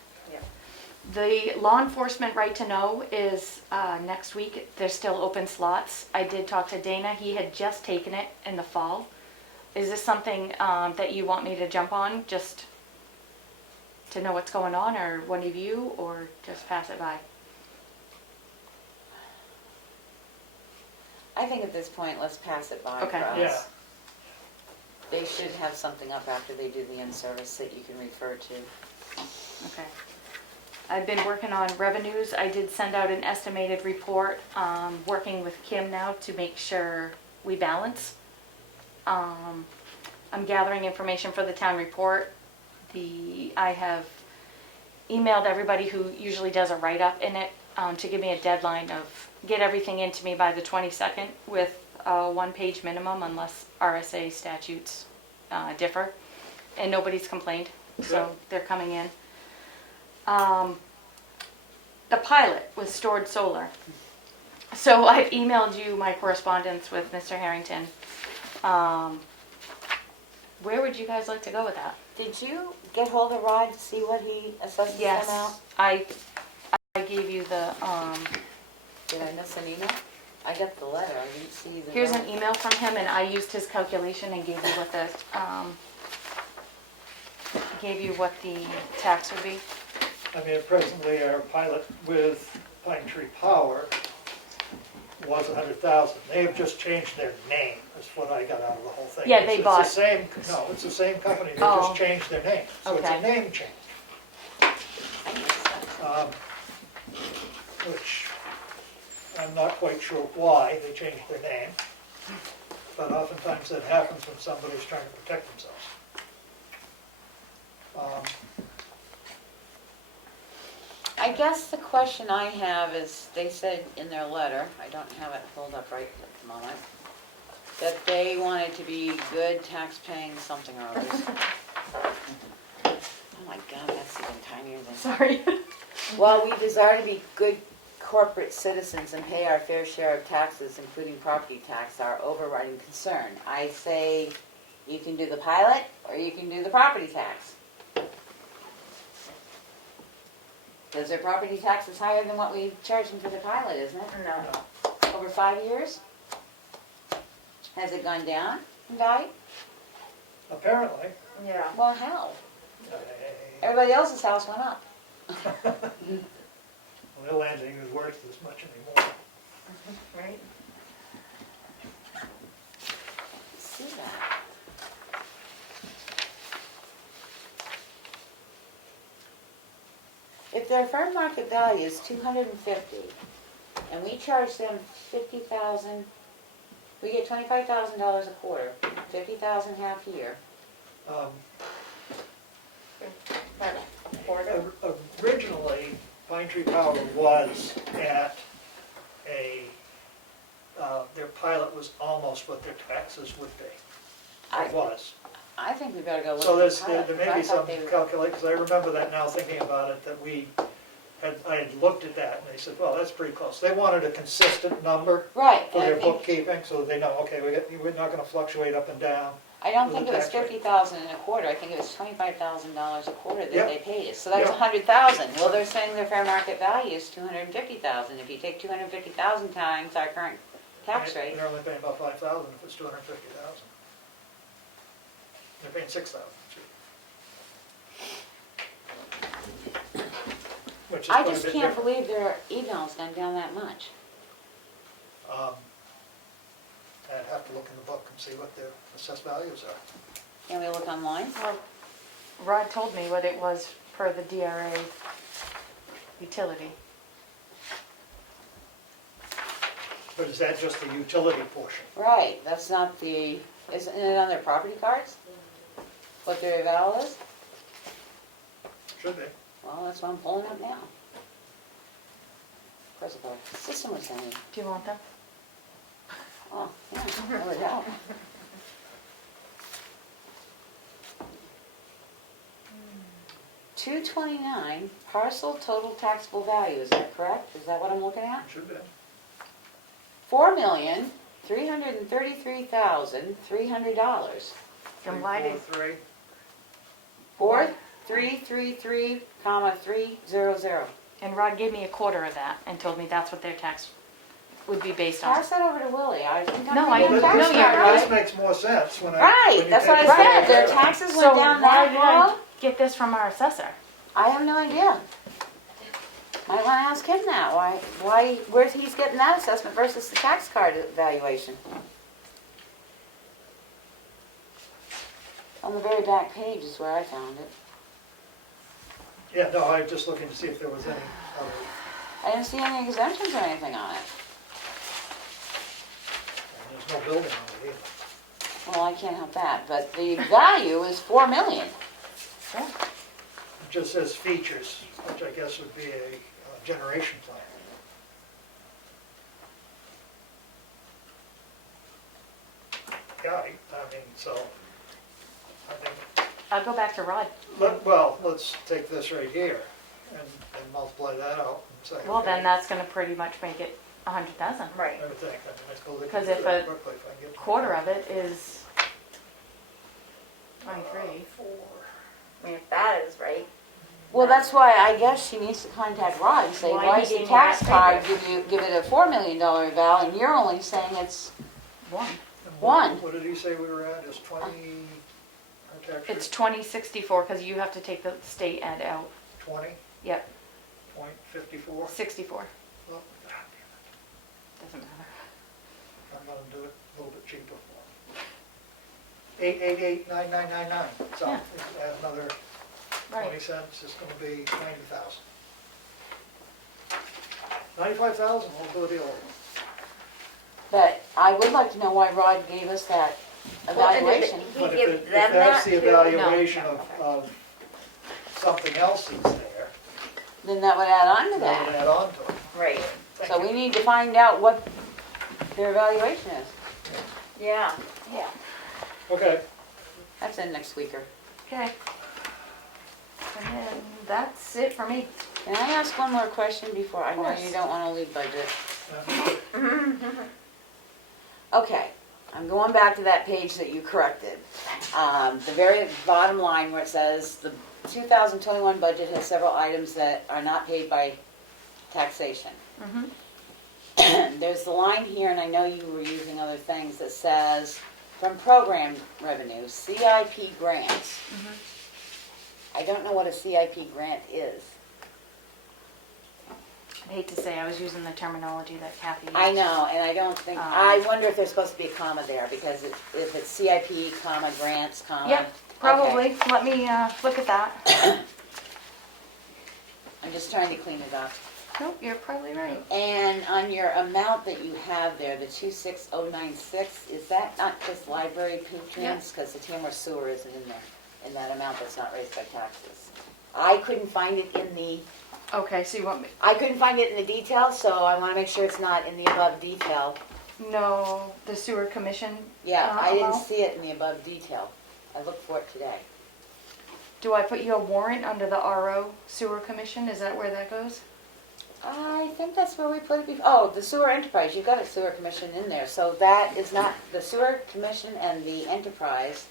the law enforcement right to know is next week, there's still open slots. I did talk to Dana, he had just taken it in the fall. Is this something that you want me to jump on, just to know what's going on, or one of you, or just pass it by? I think at this point, let's pass it by for Okay. us. Yeah. They should have something up after they do the in-service that you can refer to. Okay. I've been working on revenues. I did send out an estimated report, working with Kim now to make sure we balance. I'm gathering information for the town report. I have emailed everybody who usually does a write-up in it, to give me a deadline of, get everything into me by the 22nd with a one-page minimum unless RSA statutes differ. And nobody's complained, so they're coming in. The pilot with stored solar. So I've emailed you my correspondence with Mr. Harrington. Where would you guys like to go with that? Did you get hold of Rod to see what he assesses them out? Yes, I gave you the, Did I miss an email? I got the letter, I didn't see the. here's an note. email from him, and I used his calculation and gave you what the tax would be. I mean, presently, our pilot with Pine Tree Power was 100,000. They have just changed their name, is what I got out of the whole thing. Yeah, they bought- It's the same, no, it's the same company, they Oh. just changed their name. So it's Okay. a name change, I missed that. which I'm not quite sure why they changed their name. But oftentimes that happens when somebody's trying to protect themselves. I guess the question I have is, they said in their letter, I don't have it pulled up right at the moment, that they wanted to be good tax-paying something or others. Oh my God, that's even tinier than. Sorry. Well, we desire to be good corporate citizens and pay our fair share of taxes, including property tax, our overriding concern. I say you can do the pilot or you can do the property tax. Because their property tax is higher than what we charge them for the pilot, isn't it? No. Over 5 years? Has it gone down in value? Apparently, Yeah. Well, how? uh, Everybody else's house went up. their land ain't even worth as much anymore. Right? See that? If their fair market value is 250, and we charge them 50,000, we get $25,000 a quarter, 50,000 half year. Um, About a quarter. Originally, Pine Tree Power was at their pilot was almost what their taxes would be. I- It was. I think we better go look So at there's, the pilot. there because may I be thought some they were- calculate, because I remember that now thinking about it, that I had looked at that, and they said, well, that's pretty close. They wanted a consistent number Right, for and I their think, bookkeeping, so that they know, okay, we're not gonna fluctuate up and down. I don't with think the it was tax rate. 50,000 and a quarter, I think it was $25,000 a quarter that Yep. they paid us. So that's Yep. 100,000. Well, they're saying their fair market value is 250,000. If you take 250,000 times our current tax rate, They're only paying about 5,000 if it's 250,000. They're paying 6,000. Which is I quite a just bit can't different. believe their email's gone down that much. I'd have to look in the book and see what their assessed values are. Can we look online? Well, Rod told me what it was per the DRA utility. But is that just the utility portion? Right, that's not the, isn't it on their property cards? What their eval is? Should be. Well, that's what I'm pulling up now. Of course, if our system was saying, Do you want them? oh, yeah, that would help. $229 parcel total taxable value, is that correct? Is that what I'm looking at? Should be. $4,333,300. Then why did, 343. 4333, comma 300. and Rod gave me a quarter of that and told me that's what their tax would be based on. Pass that over to Willie. I think I'm No, gonna I- get a Well, tax no, this, you're card, this right? makes more sense when I. Right, when you that's take what I it said. all Their together. taxes So went down why that did I low. get this from our assessor? I have no idea. Might want to ask him that. Where's he's getting that assessment versus the tax card valuation? On the very back page is where I found it. Yeah, no, I was just looking to see if there was any other, I didn't see any exemptions or anything on it. and there's no building on it either. Well, I can't help that, but the value is $4 million. It just says features, which I guess would be a generation plan. Yeah, I mean, so, I think, I'll go back to Rod. well, let's take this right here and multiply that out and say. Well, then okay, that's gonna pretty much make it 100,000. Right. I would think, I mean, I suppose they 'Cause can if do that a quickly if I can get. Quarter of it is 23. I mean, if that is right. Well, that's why I guess she needs to contact Rod and say, Why why he does the gave me tax that card figure? give it a $4 million val and you're only saying it's One. And one. What did he say we were at, is 20, our tax It's rate, 2064 because you have to take the state ed out. 20, Yep, point 54? 64. Well, Doesn't matter. I'm gonna do it a little bit cheaper for him. 888-9999, so Yeah. if you add another 20 Right. cents, it's gonna be 90,000. 95,000, we'll do the old. But I would like to know why Rod gave us that Well, and did evaluation. He But give if them that's that the too? evaluation No, of something else that's there, Then that would add on to that would that. add on to it. Right, So we need to find out what their evaluation is. yeah, yeah. Okay, That's in next week. Okay. And then that's it for me. Can I ask one more question before, I know course. you don't want to leave budget. uh, Okay, I'm going back to that page that you corrected. The very bottom line where it says the 2021 budget has several items that are not paid by taxation. Mm-hmm. There's the line here, and I know you were using other things, that says, from program revenue, CIP grants. I don't know what a CIP grant is. I hate to say I was using the terminology that Kathy used. I know, and I don't think, I wonder if there's supposed to be a comma there, because if it's CIP, comma, grants, comma. Yep, probably. Let me look at that. I'm just trying to clean it up. Nope, you're probably right. And on your amount that you have there, the 26096, is that not just library patrons? Because the Tamworth sewer isn't in there, in that amount that's not raised by taxes. I couldn't find it in the, Okay, so you want me? I couldn't find it in the detail, so I want to make sure it's not in the above detail. No, the sewer commission. Yeah, I didn't amount? see it in the above detail. I looked for it today. Do I put you a warrant under the RO sewer commission? Is that where that goes? I think that's where we put it before. Oh, the sewer enterprise, you've got a sewer commission in there, so that is not, the sewer commission and the enterprise,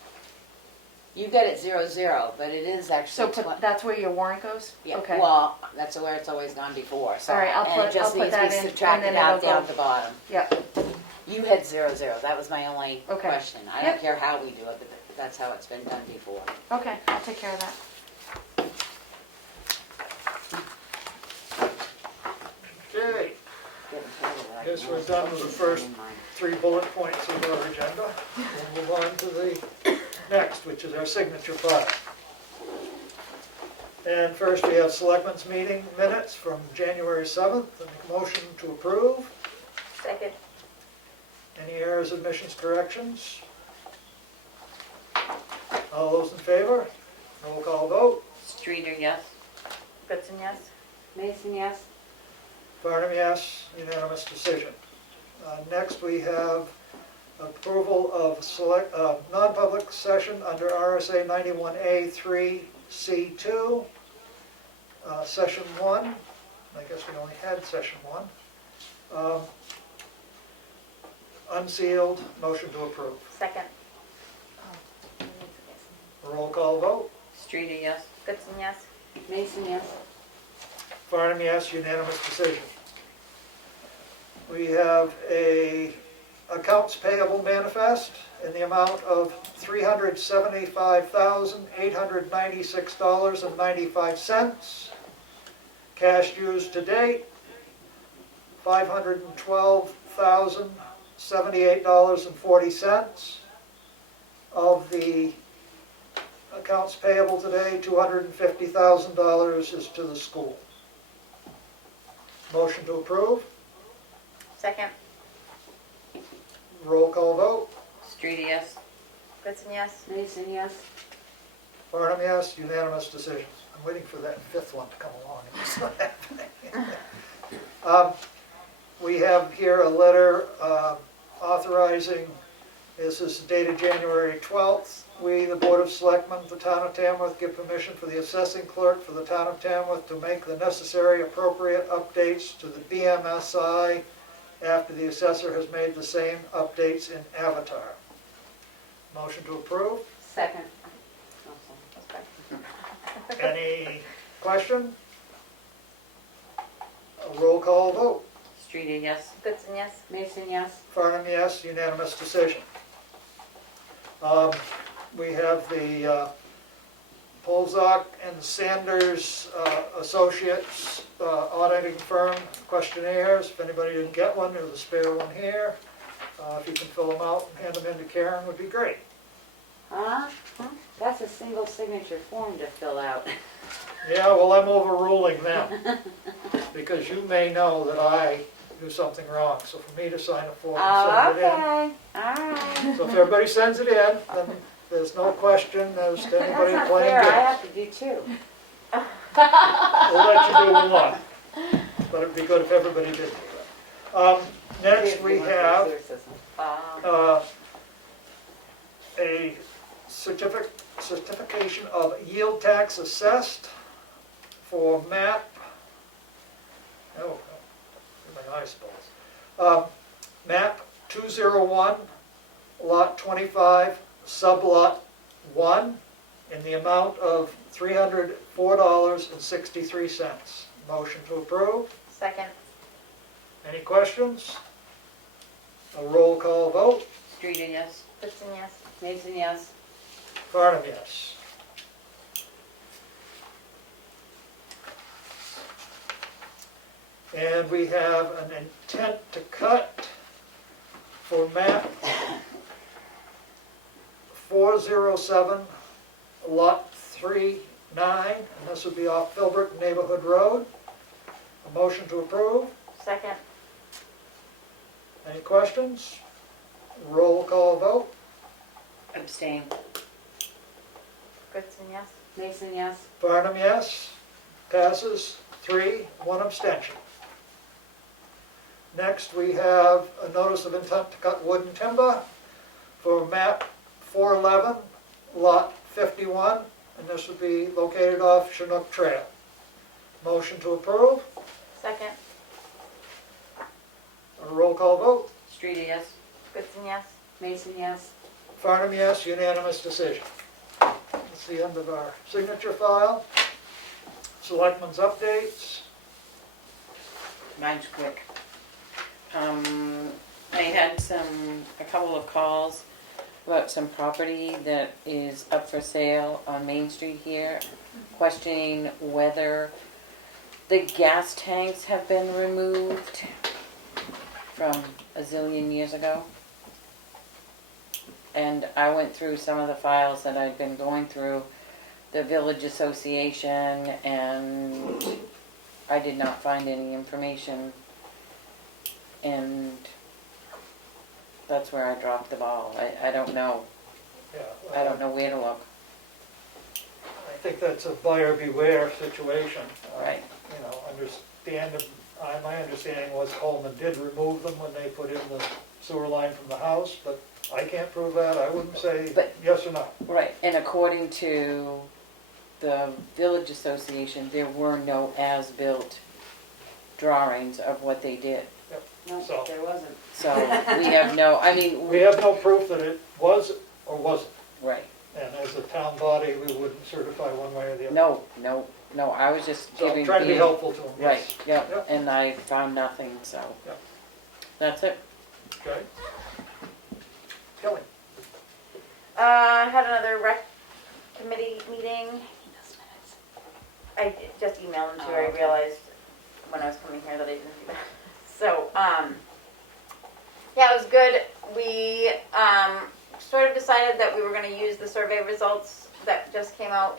you get it 00, but it is So actually. that's where your warrant goes? Yeah, Okay. well, that's where it's always gone before, so. All right, I'll and it put- just I'll put needs to be that in, and subtracted then out it'll down go- at the bottom. Yep. You had 00, that was my only Okay. question. I Yep. don't care how we do it, but that's how it's been done before. Okay, I'll take care of that. okay, Getting tired of that. guess we're done with the first 3 bullet points of our agenda. We'll move on to the next, which is our signature file. And first we have Selectmen's meeting minutes from January 7th. I make a motion to approve. Second, Any errors, omissions, corrections? All those in favor? Roll call vote. Streeter, yes? Goodson, yes? Mason, yes? Barnum, yes, unanimous decision. Next, we have approval of non-public session under RSA 91A 3C2, session 1. I guess we only had session 1. Unsealed, motion to approve. Second. Roll call vote. Streeter, yes? Goodson, yes? Mason, yes? Barnum, yes, unanimous decision. We have a accounts payable manifest in the amount of $375,896.95. Cash used to date, $512,078.40. Of the accounts payable today, $250,000 is to the school. Motion to approve. Second. Roll call vote. Streeter, yes? Goodson, yes? Mason, yes? Barnum, yes, unanimous decision. I'm waiting for that fifth one to come along. It's not happening. We have here a letter authorizing, this is dated January 12th. We, the Board of Selectmen, the Town of Tamworth, give permission for the assessing clerk for the Town of Tamworth to make the necessary appropriate updates to the BMSI after the assessor has made the same updates in Avatar. Motion to approve. Second. Any question? A roll call vote. Streeter, yes? Goodson, yes? Mason, yes? Farnham, yes, unanimous decision. We have the Polzak and Sanders Associates auditing firm questionnaires. If anybody didn't get one, there's a spare one here. If you can fill them out and hand them in to Karen, would be great. Huh? That's a single signature form to fill out. Yeah, well, I'm overruling them, because you may know that I do something wrong, so for me to sign a form and Oh, send it in. okay. All right. So if everybody sends it in, then there's no question as to That's anybody not playing fair. I games. have to do two. We'll let you do one, but it'd be good if everybody did do that. Next, we have a certification of yield tax assessed for map, my eyes balls. Map 201, lot 25, sublot 1, in the amount of $304.63. Motion to approve. Second. Any questions? A roll call vote. Streeter, yes? Goodson, yes? Mason, yes? Farnham, yes. And we have an intent to cut for map 407, lot 39, and this would be off Philbrook Neighborhood Road. A motion to approve. Second. Any questions? Roll call vote. Abstain. Goodson, yes? Mason, yes? Farnham, yes. Passes 3, 1 abstention. Next, we have a notice of intent to cut wood and timber for map 411, lot 51, and this would be located off Chinook Trail. Motion to approve. Second. A roll call vote. Streeter, yes? Goodson, yes? Mason, yes? Farnham, yes, unanimous decision. That's the end of our signature file. Selectmen's updates. Mine's quick. I had a couple of calls about some property that is up for sale on Main Street here, questioning whether the gas tanks have been removed from a zillion years ago. And I went through some of the files that I'd been going through, the Village Association, and I did not find any information. And that's where I dropped the ball. I don't know. Yeah, I don't know where to look. I think that's a buyer beware situation. Right. You know, my understanding was Coleman did remove them when they put in the sewer line from the house, but I can't prove that. I wouldn't say But- yes or no. Right, and according to the village association, there were no as-built drawings of what they did. No, So- there wasn't. So we have no, I mean, We have no proof that it was or wasn't. right, And as a town body, we wouldn't certify one way or the other. no, I was just So I'm giving. trying to be being- helpful to them. Right, Yes. yep, Yep. and I found nothing, so. Yep. That's it. Okay. Kelly? Had another rec committee meeting. I just emailed them to her, I realized when I was coming here that I didn't do that. So, yeah, it was good. We, sort of decided that we were gonna use the survey results that just came out,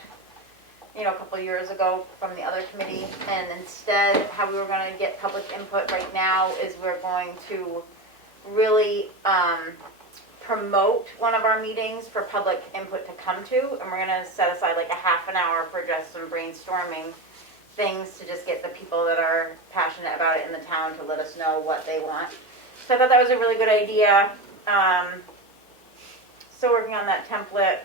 you know, a couple of years ago from the other committee, and instead, how we were gonna get public input right now is we're going to really, promote one of our meetings for public input to come to, and we're gonna set aside like a half an hour for just some brainstorming things to just get the people that are passionate about it in the town to let us know what they want. So I thought that was a really good idea. Still working on that template.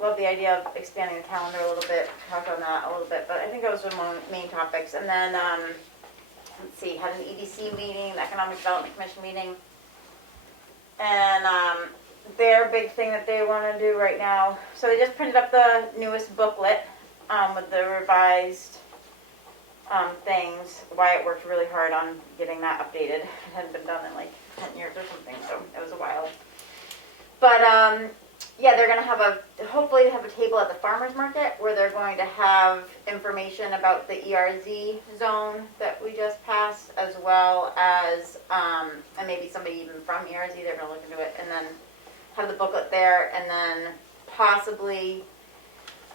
Love the idea of expanding the calendar a little bit, talk on that a little bit, but I think those were the main topics. And then, let's see, had an EDC meeting, the Economic Development Commission meeting. And their big thing that they want to do right now, so they just printed up the newest booklet with the revised things. Wyatt worked really hard on getting that updated. It hadn't been done in like 10 years or something, so it was a while. But yeah, they're going to hopefully have a table at the farmer's market where they're going to have information about the ERZ zone that we just passed, as well as, and maybe somebody even from ERZ, they're going to look into it, and then have the booklet there, and then possibly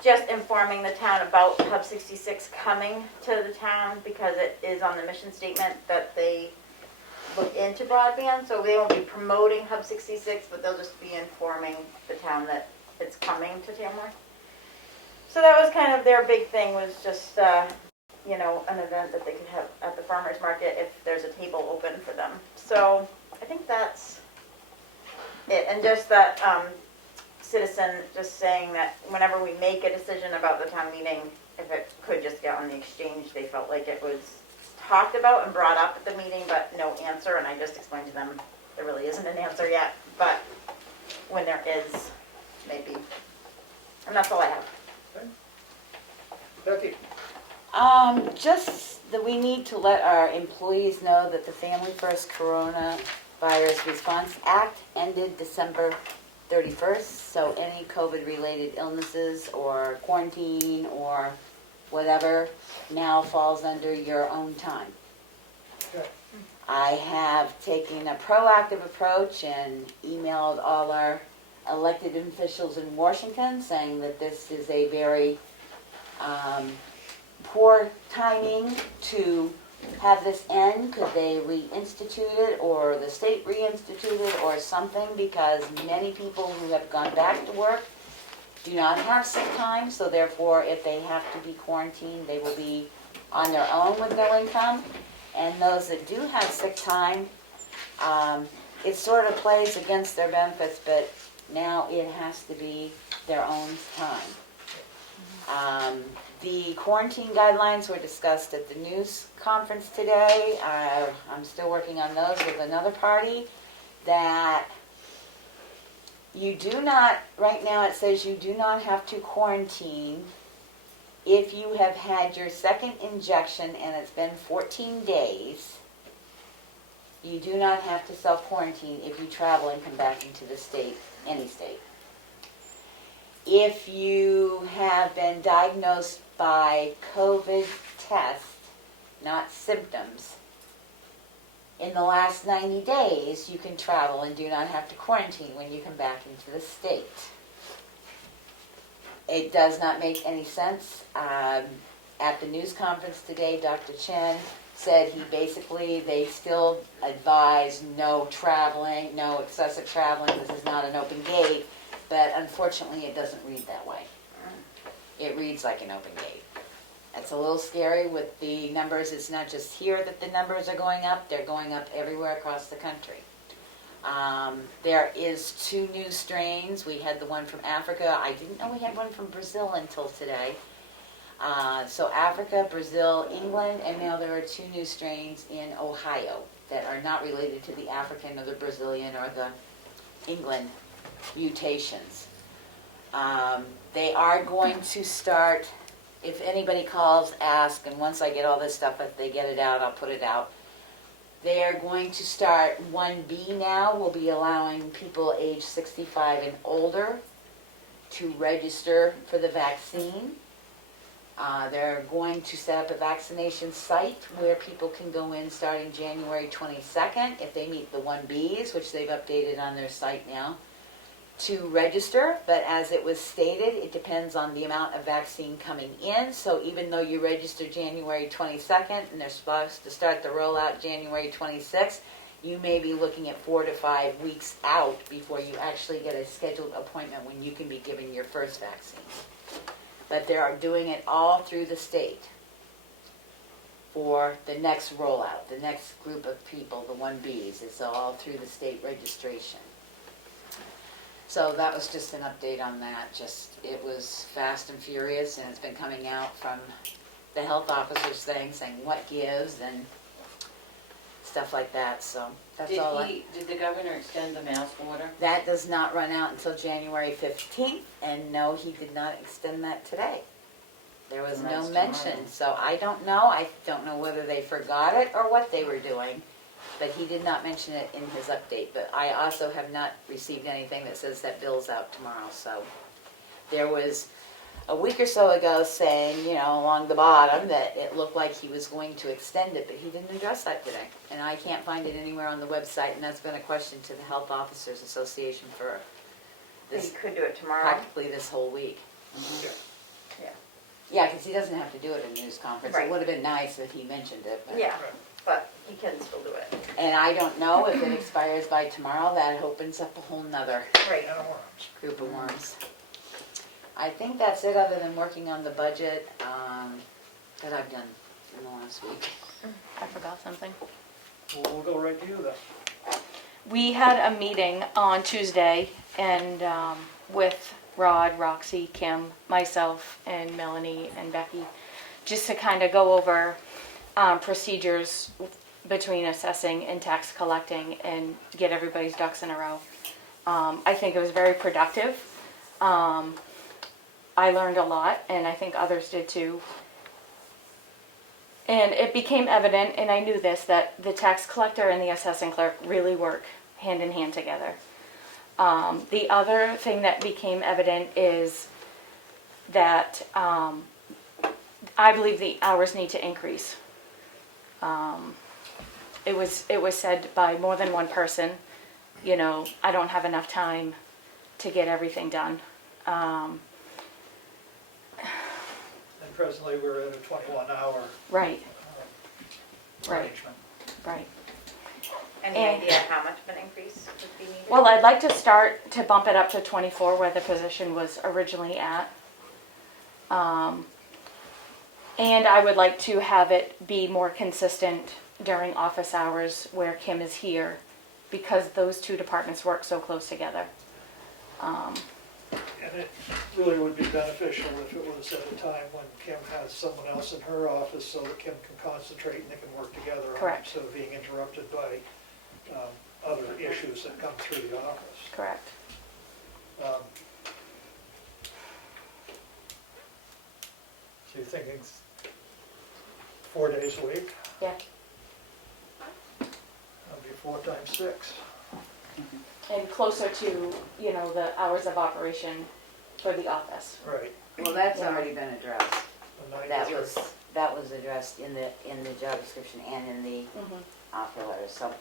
just informing the town about Hub 66 coming to the town, because it is on the mission statement that they look into broadband, so they won't be promoting Hub 66, but they'll just be informing the town that it's coming to Tamworth. So that was kind of their big thing, was just, you know, an event that they could have at the farmer's market if there's a table open for them. So I think that's it, and just that citizen just saying that whenever we make a decision about the town meeting, if it could just get on the exchange, they felt like it was talked about and brought up at the meeting, but no answer, and I just explained to them there really isn't an answer yet, but when there is, maybe. And that's all I have. Becky? Just that we need to let our employees know that the Family First Coronavirus Response Act ended December 31st, so any COVID-related illnesses or quarantine or whatever now falls under your own time. Okay. I have taken a proactive approach and emailed all our elected officials in Washington saying that this is a very poor timing to have this end. Could they reinstitute it, or the state reinstitute it, or something, because many people who have gone back to work do not have sick time, so therefore if they have to be quarantined, they will be on their own with no income. And those that do have sick time, it sort of plays against their benefits, but now it has to be their own time. The quarantine guidelines were discussed at the news conference today. I'm still working on those with another party. That you do not, right now it says you do not have to quarantine if you have had your second injection and it's been 14 days. You do not have to self-quarantine if you travel and come back into the state, any state. If you have been diagnosed by COVID test, not symptoms, in the last 90 days, you can travel and do not have to quarantine when you come back into the state. It does not make any sense. At the news conference today, Dr. Chen said they still advise no traveling, no excessive traveling. This is not an open gate. but unfortunately, it doesn't read that way. It reads like an open gate. It's a little scary with the numbers. It's not just here that the numbers are going up, they're going up everywhere across the country. There is 2 new strains. We had the one from Africa. I didn't know we had one from Brazil until today. So Africa, Brazil, England, and now there are 2 new strains in Ohio that are not related to the African or the Brazilian or the England mutations. They are going to start, if anybody calls, ask, and once I get all this stuff, if they get it out, I'll put it out. They are going to start 1B now. We'll be allowing people age 65 and older to register for the vaccine. They're going to set up a vaccination site where people can go in starting January 22nd if they meet the 1Bs, which they've updated on their site now, to register. But as it was stated, it depends on the amount of vaccine coming in. So even though you register January 22nd and they're supposed to start the rollout January 26th, you may be looking at 4 to 5 weeks out before you actually get a scheduled appointment when you can be given your first vaccine. But they are doing it all through the state for the next rollout, the next group of people, the 1Bs. It's all through the state registration. So that was just an update on that. Just, it was fast and furious, and it's been coming out from the health officers saying what gives and stuff like that. So that's Did all. did the governor extend the mask order? That does not run out until January 15th, and no, he did not extend that today. There was And no that's mention, tomorrow. so I don't know. I don't know whether they forgot it or what they were doing, but he did not mention it in his update. But I also have not received anything that says that bill's out tomorrow, so there was a week or so ago saying, along the bottom, that it looked like he was going to extend it, but he didn't address that today. And I can't find it anywhere on the website, and that's been a question to the Health Officers Association for You this, could do it tomorrow. practically this whole week. Yeah, because he doesn't have to do it in a news conference. It Right. would have been nice if he mentioned it. But. Yeah, but you can still do it. And I don't know if it expires by tomorrow. That opens up a whole nother Right. Can of worms. group of worms. I think that's it, other than working on the budget that I've done in the last week. I forgot something. Well, we'll go right to you then. We had a meeting on Tuesday and with Rod, Roxy, Kim, myself, and Melanie and Becky, just to kind of go over procedures between assessing and tax collecting and get everybody's ducks in a row. I think it was very productive. I learned a lot, and I think others did too. And it became evident, and I knew this, that the tax collector and the assessing clerk really work hand in hand together. The other thing that became evident is that I believe the hours need to increase. It was said by more than one person, I don't have enough time to get everything done. And presently, we're at a 21-hour Right, right, arrangement. right. Any And- idea how much of an increase would be needed? Well, I'd like to start to bump it up to 24 where the position was originally at. And I would like to have it be more consistent during office hours where Kim is here, because those 2 departments work so close together. And it really would be beneficial if it was at a time when Kim has someone else in her office so that Kim can concentrate and they can work together on it Correct. instead of being interrupted by other issues that come through the office. Correct. So you're thinking 4 days a week? Yeah. That'll be 4 times 6. And closer to, the hours of operation for the office. Right. Well, that's already been addressed. The 9 to That 3. was addressed in the job description and in the Mhm. offer letter. So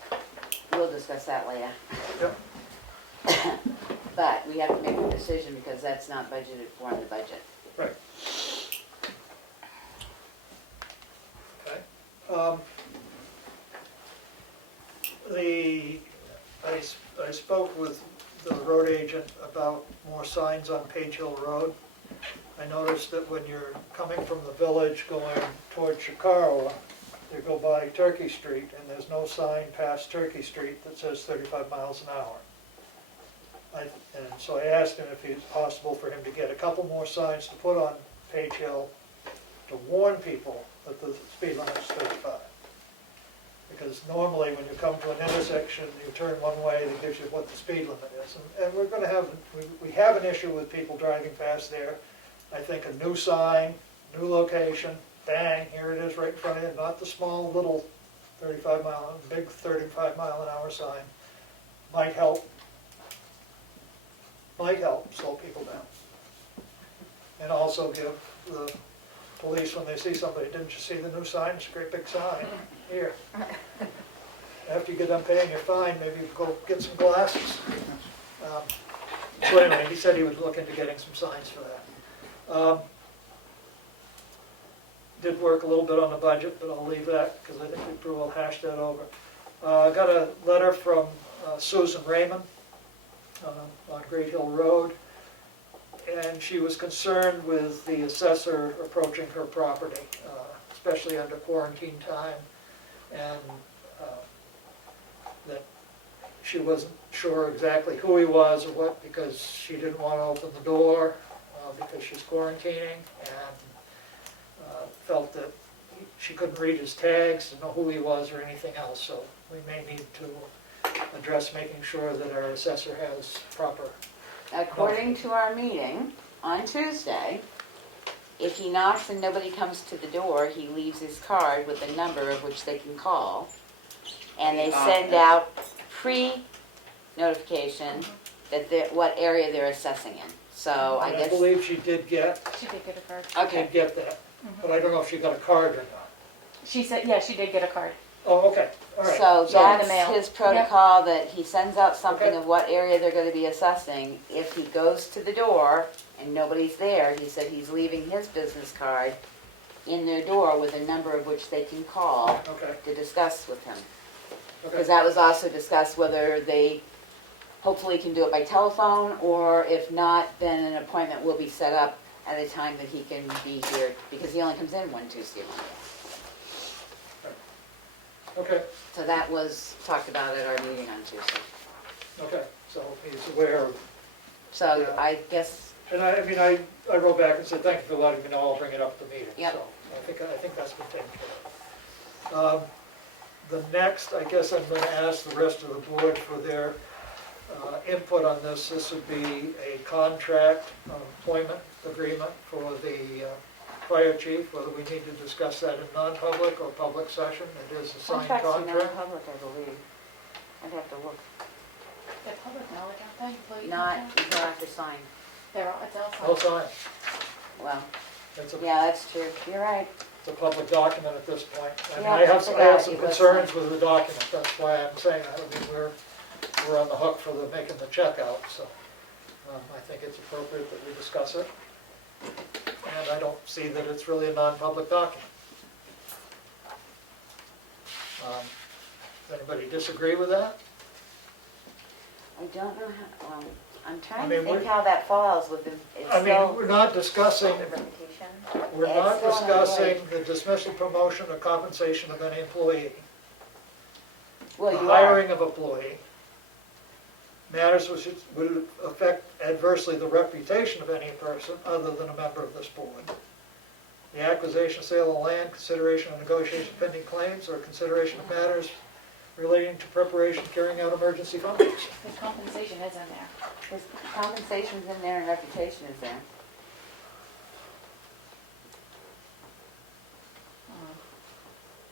we'll discuss that later. Yep. But we have to make a decision because that's not budgeted for in the budget. Right. Okay. I spoke with the road agent about more signs on Page Hill Road. I noticed that when you're coming from the village going towards Chicago, you go by Turkey Street, and there's no sign past Turkey Street that says 35 miles an hour. And so I asked him if it's possible for him to get a couple more signs to put on Page Hill to warn people that the speed limit is 35. Because normally when you come to an intersection, you turn one way, that gives you what the speed limit is. And we're going to have, we have an issue with people driving fast there. I think a new sign, new location, bang, here it is right in front of you, not the small little 35 mile, big 35 mile an hour sign, might help slow people down. And also give the police, when they see somebody, didn't you see the new sign? It's a great big sign. Here. After you get done paying your fine, maybe you go get some glasses. So anyway, he said he would look into getting some signs for that. Did work a little bit on the budget, but I'll leave that because I think we pretty well hashed that over. I got a letter from Susan Raymond on Great Hill Road, and she was concerned with the assessor approaching her property, especially under quarantine time, and that she wasn't sure exactly who he was or what, because she didn't want to open the door because she's quarantining, and felt that she couldn't read his tags to know who he was or anything else. So we may need to address making sure that our assessor has proper. According to our meeting on Tuesday, if he knocks and nobody comes to the door, he leaves his card with a number of which they can call. And they send out pre-notification that what area they're assessing in. So I And guess. I believe she did get She did get a card. Okay. did get that, but I don't know if she got a card or not. She said, yeah, she did get a card. Oh, okay, all right. So in that's the mail. his protocol, that he sends out something Okay. of what area they're gonna be assessing. If he goes to the door and nobody's there, he said he's leaving his business card in their door with a number of which they can call Okay, to discuss with him. okay. Because that was also discussed whether they hopefully can do it by telephone, or if not, then an appointment will be set up at a time that he can be here, because he only comes in one Tuesday a month. Okay, So that was talked about at our meeting on Tuesday. okay, so he's aware of, So Yeah. I guess, and I wrote back and said, thank you for letting me know, I'll bring it up at the meeting. Yep. So I think that's been taken care of. The next, I guess I'm gonna ask the rest of the board for their input on this. This would be a contract, employment agreement for the fire chief, whether we need to discuss that in non-public or public session. It is a signed contracts are contract. non-public, I believe. I'd have to look. They're public knowledge, aren't they? Employee Not contracts? until after sign. They're all, it's All all signed. signed. Well, It's a, yeah, that's true. You're right. it's a public document at this point. And Yeah, I have I some forgot it was concerns with the document, that's why I'm saying that. I mean, we're on the hook for making the check out, so I think it's appropriate that we discuss it. And I don't see that it's really a non-public document. Does anybody disagree with that? I don't know how, I'm trying I to mean, think we're- how that falls with the, it's I mean, still, we're not discussing, The reputation. we're It's not still not discussing the dismissal, promotion, or compensation of any employee. well, The you are. hiring of employee, matters which would affect adversely the reputation of any person other than a member of this board. The acquisition, sale of land, consideration of negotiation pending claims, or consideration of matters relating to preparation, carrying out emergency functions. The compensation is in there. His compensation's in there and reputation is there.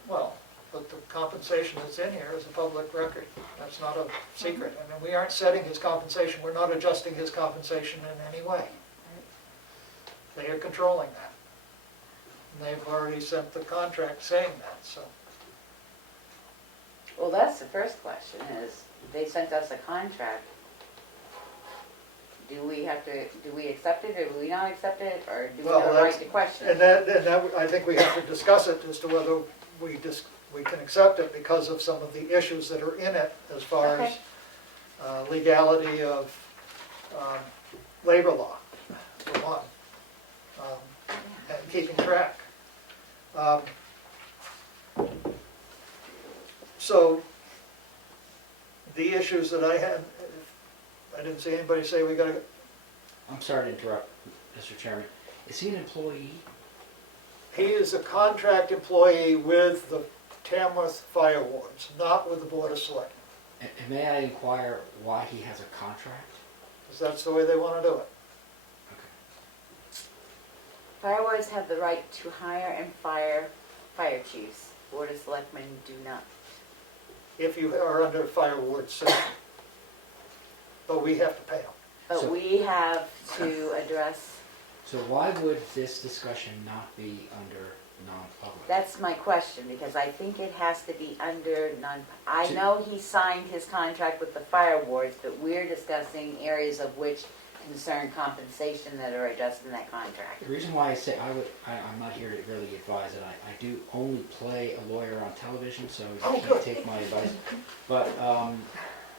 Well, but the compensation that's in here is a public record. That's not a secret. I mean, we aren't setting his compensation, we're not adjusting his compensation in any way. They are controlling that. And they've already sent the contract saying that, so. Well, that's the first question, is they sent us a contract. Do we accept it, or do we not accept it, or do we Well, have a right that's- to question And it? that, I think we have to discuss it as to whether we can accept it because of some of the issues that are in it as far as Okay. legality of labor law, for one, and keeping track. So, the issues that I had, I didn't see anybody say we gotta, I'm sorry to interrupt, Mr. Chairman. Is he an employee? he is a contract employee with the Tamworth Fire Wards, not with the Board of Selectmen, And may I inquire why he has a contract? because that's the way they wanna do it. Fire wards have the right to hire and fire fire chiefs. Board of Selectmen do not. If you are under fire ward system. But we have to pay them. But So- we have to address, So why would this discussion not be under non-public? that's my question, because I think it has to be under I know he signed his contract with the fire wards, but we're discussing areas of which concern compensation that are addressed in that contract. The reason why I say I'm not here to really advise, and I do only play a lawyer on television, so you can't take my advice. But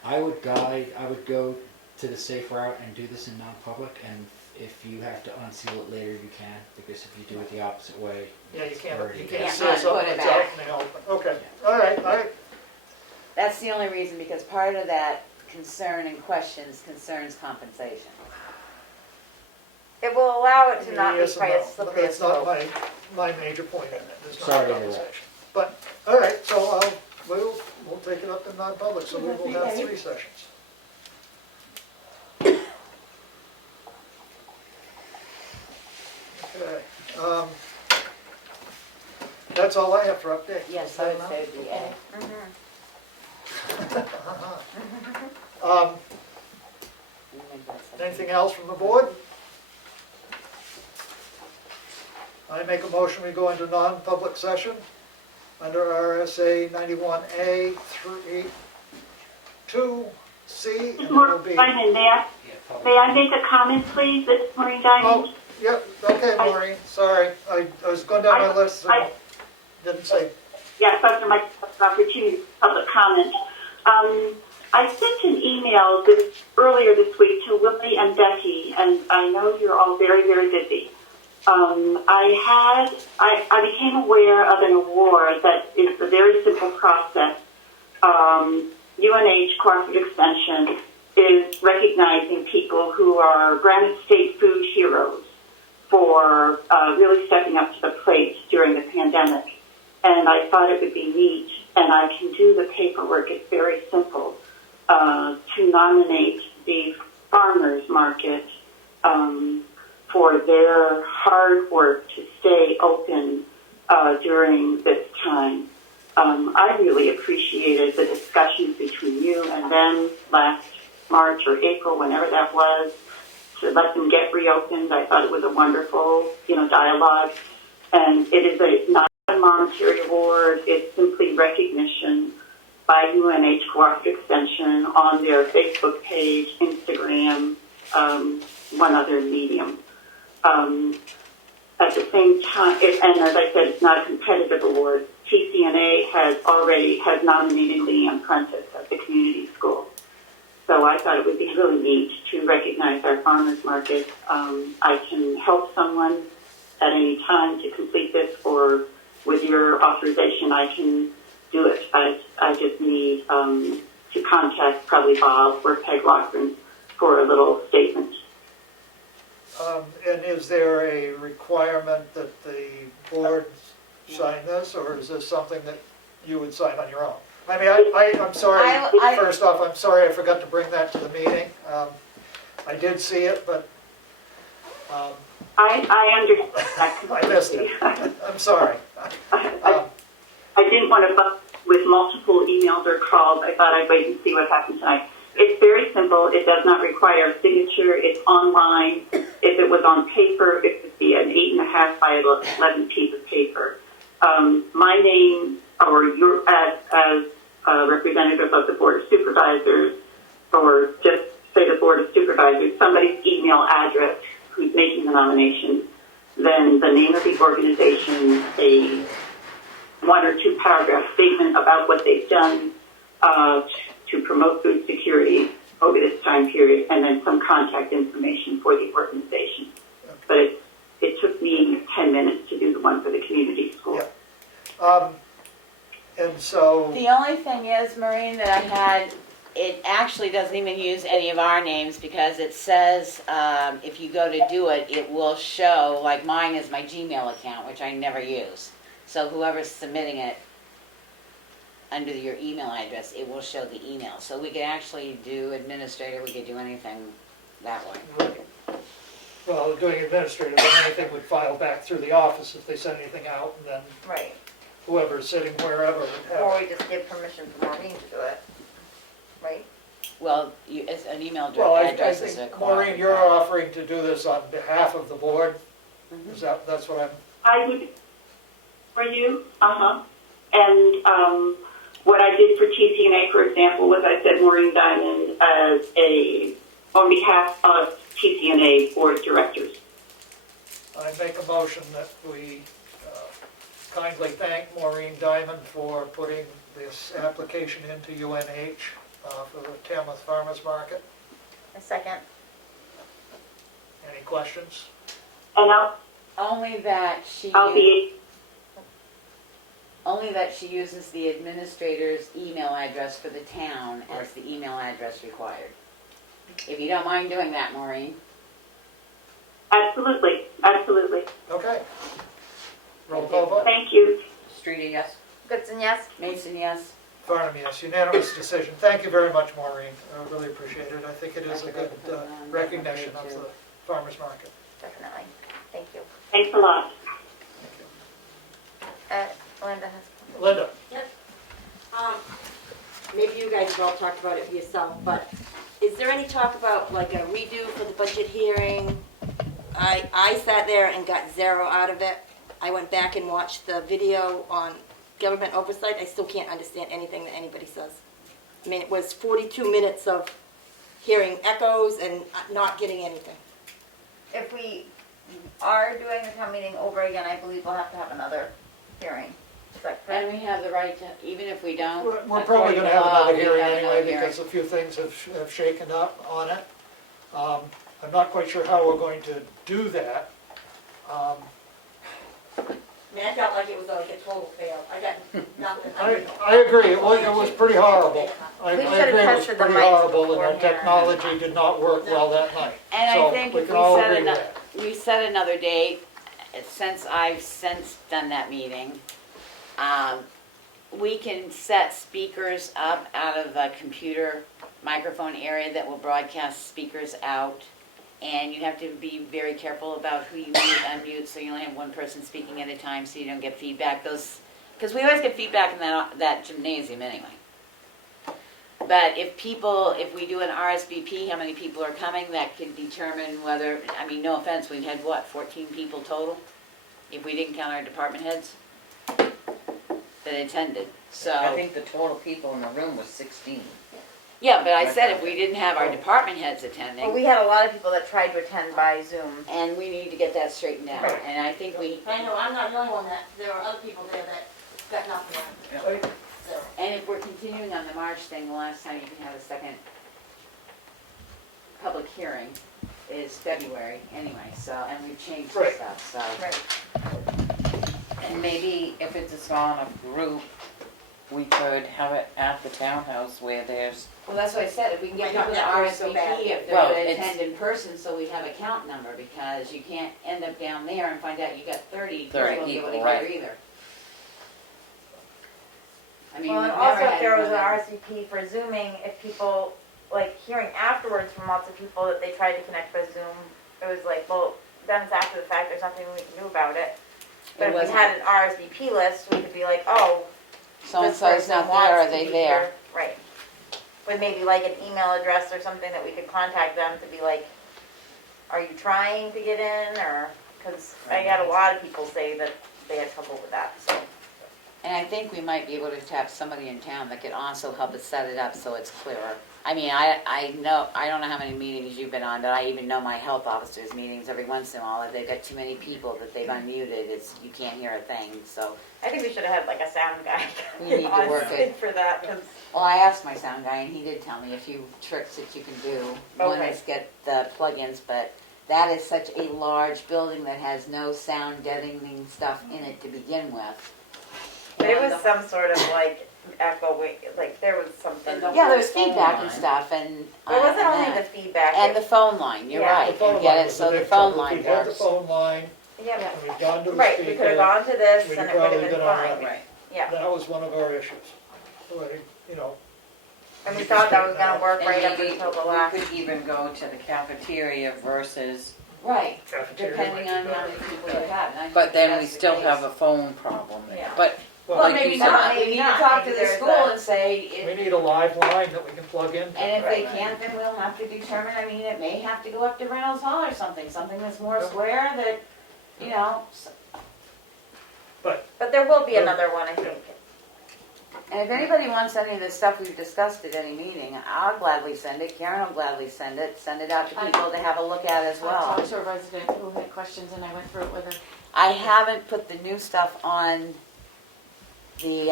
I would go to the safe route and do this in non-public, and if you have to unseal it later, you can, because if you do it the opposite way, Yeah, you it's can't already say Yeah, something put it that's out back. in the open. Okay, all right. That's the only reason, because part of that concern and questions concerns compensation. It will allow it to not be Yes and quite no. as slippery as That's not slope. my major point in it, there's not Sorry to compensation. But, all right, so we'll take it up in non-public, so we will have 3 sessions. Okay, that's all I have for updates. Yes, I would say it'd be A. Anything else from the board? I make a motion, we go into non-public session under RSA 91A 2C, and it will be... Diamond, may I make a comment, please? This is Maureen Diamond. Oh, yeah, okay, Maureen, sorry, I was going down my list and didn't say... Yes, Dr. Mike, opportunity for public comment. I sent an email earlier this week to Willie and Becky, and I know you're all very, very busy. I became aware of an award that is a very simple process. UNH Cooperative Extension is recognizing people who are Granite State food heroes for really stepping up to the plate during the pandemic. And I thought it would be neat, and I can do the paperwork. It's very simple, to nominate the farmers market for their hard work to stay open during this time. I really appreciated the discussions between you and them last March or April, whenever that was, to let them get reopened. I thought it was a wonderful, dialogue. And it is not a monetary award. It's simply recognition by UNH Cooperative Extension on their Facebook page, Instagram, one other medium. At the same time, and as I said, it's not a competitive award. TCNA has nominated Leanne Prentice at the community school. So I thought it would be really neat to recognize our farmers market. I can help someone at any time to complete this, or with your authorization, I can do it. I just need to contact probably Bob or Peg Lochran for a little statement. And is there a requirement that the board sign this, or is this something that you would sign on your own? I mean, I'm sorry, first off, I'm sorry I forgot to bring that to the meeting. I did see it, but I understand. I missed it. I'm sorry. I didn't want to bust with multiple emails or calls. I thought I'd wait and see what happened tonight. It's very simple. It does not require a signature. It's online. If it was on paper, it would be an 8.5 by 11 piece of paper. My name, or your as representative of the Board of Supervisors, or just say the Board of Supervisors, somebody's email address who's making the nomination, then the name of the organization, a 1 or 2 paragraph statement about what they've done to promote food security, over this time period, and then some contact information for the organization. But it took me 10 minutes to do the one for the community school. Yeah. And so, The only thing is, Maureen, that I had, it actually doesn't even use any of our names because it says if you go to do it, it will show, like mine is my Gmail account, which I never use. So whoever's submitting it under your email address, it will show the email. So we could actually do administrator, we could do anything that way. well, doing administrative, then anything would file back through the office if they send anything out, and then Right. whoever's sitting wherever would Or have. we just give permission for Maureen to do it, right? Well, it's an email Well, I address is a think, Maureen, you're offering to do this on behalf of the board? Is that's what I'm, I would, for you, and what I did for TCNA, for example, was I said Maureen Diamond as on behalf of TCNA Board of Directors. I make a motion that we kindly thank Maureen Diamond for putting this application into UNH for the Tamworth Farmers Market. A second. Any questions? And Only that she I'll be, only that she uses the administrator's email address for the town as the email address required. If you don't mind doing that, Maureen. absolutely. Okay. Roll call vote. Thank you. Streety, yes? Goodson, yes? Mason, yes. Farnham, yes. Unanimous decision. Thank you very much, Maureen. I really appreciate it. I think it is a good recognition of the farmers market. Definitely. Thank you. Thanks a lot. Thank Linda has. you. Linda? Maybe you guys have all talked about it yourself, but is there any talk about like a redo for the budget hearing? I sat there and got zero out of it. I went back and watched the video on government oversight. I still can't understand anything that anybody says. I mean, it was 42 minutes of hearing echoes and not getting anything. If we are doing the town meeting over again, I believe we'll have to have another hearing. Is that correct? And we have the right to, even if we don't. We're probably going to have another hearing anyway because because a few things have shaken up on it. I'm not quite sure how we're going to do that. I mean, I felt like it was like a total fail. I got nothing. I agree, it was pretty horrible. I We agree should've it was tested the pretty mics horrible and the beforehand. technology did not work well that night. And I So think we if can all agree with we that. set another date, since I've done that meeting, we can set speakers up out of the computer microphone area that will broadcast speakers out. And you have to be very careful about who you mute, unmute, so you only have one person speaking at a time so you don't get feedback. Because we always get feedback in that gymnasium anyway. But if we do an RSVP, how many people are coming, that could determine whether, I mean, no offense, we've had 14 people total? If we didn't count our department heads that attended, so. I think the total people in the room was 16. Yeah, but I said if we didn't have our department heads attending. Well, we had a lot of people that tried to attend by Zoom. And we need to get that straightened out, Right. and I think we, I know, I'm not the only one that, there were other people there that got nothing out of it. So, and if we're continuing on the March thing, the last time you can have a second public hearing is February anyway, so, and we've changed some Right. stuff, so. Right. And maybe if it's a small enough group, we could have it at the townhouse where there's, Well, that's what I said, if we can get I know people to that works so bad. RSVP, if they're Well, gonna it's- attend in person, so we have a count number, because you can't end up down there and find out you got 30 30 won't be able to people, right. hear either. I mean, Well, we've and never also if had there was an one that- RSVP for Zooming, if people, like, hearing afterwards from lots of people that they tried to connect by Zoom, it was like, well, then it's after the fact, there's nothing we can do about it. But if we wasn't- had an RSVP list, we could be like, oh, this So-and-so's person not wants there, are to they be there? here. Right. With maybe like an email address or something that we could contact them to be like, are you trying to get in, or, because I had a lot of people say that they had trouble with that, so. And I think we might be able to have somebody in town that could also help us set it up so it's clearer. I mean, I know, I don't know how many meetings you've been on, but I even know my health officers' meetings every once in a while, if they've got too many people that they've unmuted, you can't hear a thing, so. I think we should have had like a sound guy. We need to on work it. For that, 'cause Well, I asked my sound guy, and he did tell me a few tricks that you can do. One Okay. is get the plugins, but that is such a large building that has no sound deadening stuff in it to begin with. there was some sort of like echoing, like there was something. And the Yeah, there's phone feedback and line. stuff, and. It wasn't and only that. the feedback. And the phone line, you're Yeah. right, The phone you get line it, was so a the big phone trouble. line If we had the works. phone line, Yep. and we'd gone to the Right, we could speaker, have gone to this we'd and have it would have probably been been all fine. right. Right. Yeah, That was one of our issues. Like, you know, and we thought that was gonna work right up And maybe until the last. we could even go to the cafeteria versus, Right, cafeteria depending might on be how better. many people you have. and I but think then that's we the still case. have a phone problem there. Yeah. But Well, Well, like maybe you said- not, we Maybe need to not. talk to Maybe the there's school a- and say, we need a live line that we can plug in. and if they Right. can't, then we'll have to determine, I mean, it may have to go up to Reynolds Hall or something that's more square that, you know, But But there will be Yeah. another one, I think. and if anybody wants any of the stuff we've discussed at any meeting, I'll gladly send it, Karen will gladly send it out to people to have a look at as I well. talked to a resident who had questions and I went through it with her. I haven't put the new stuff on the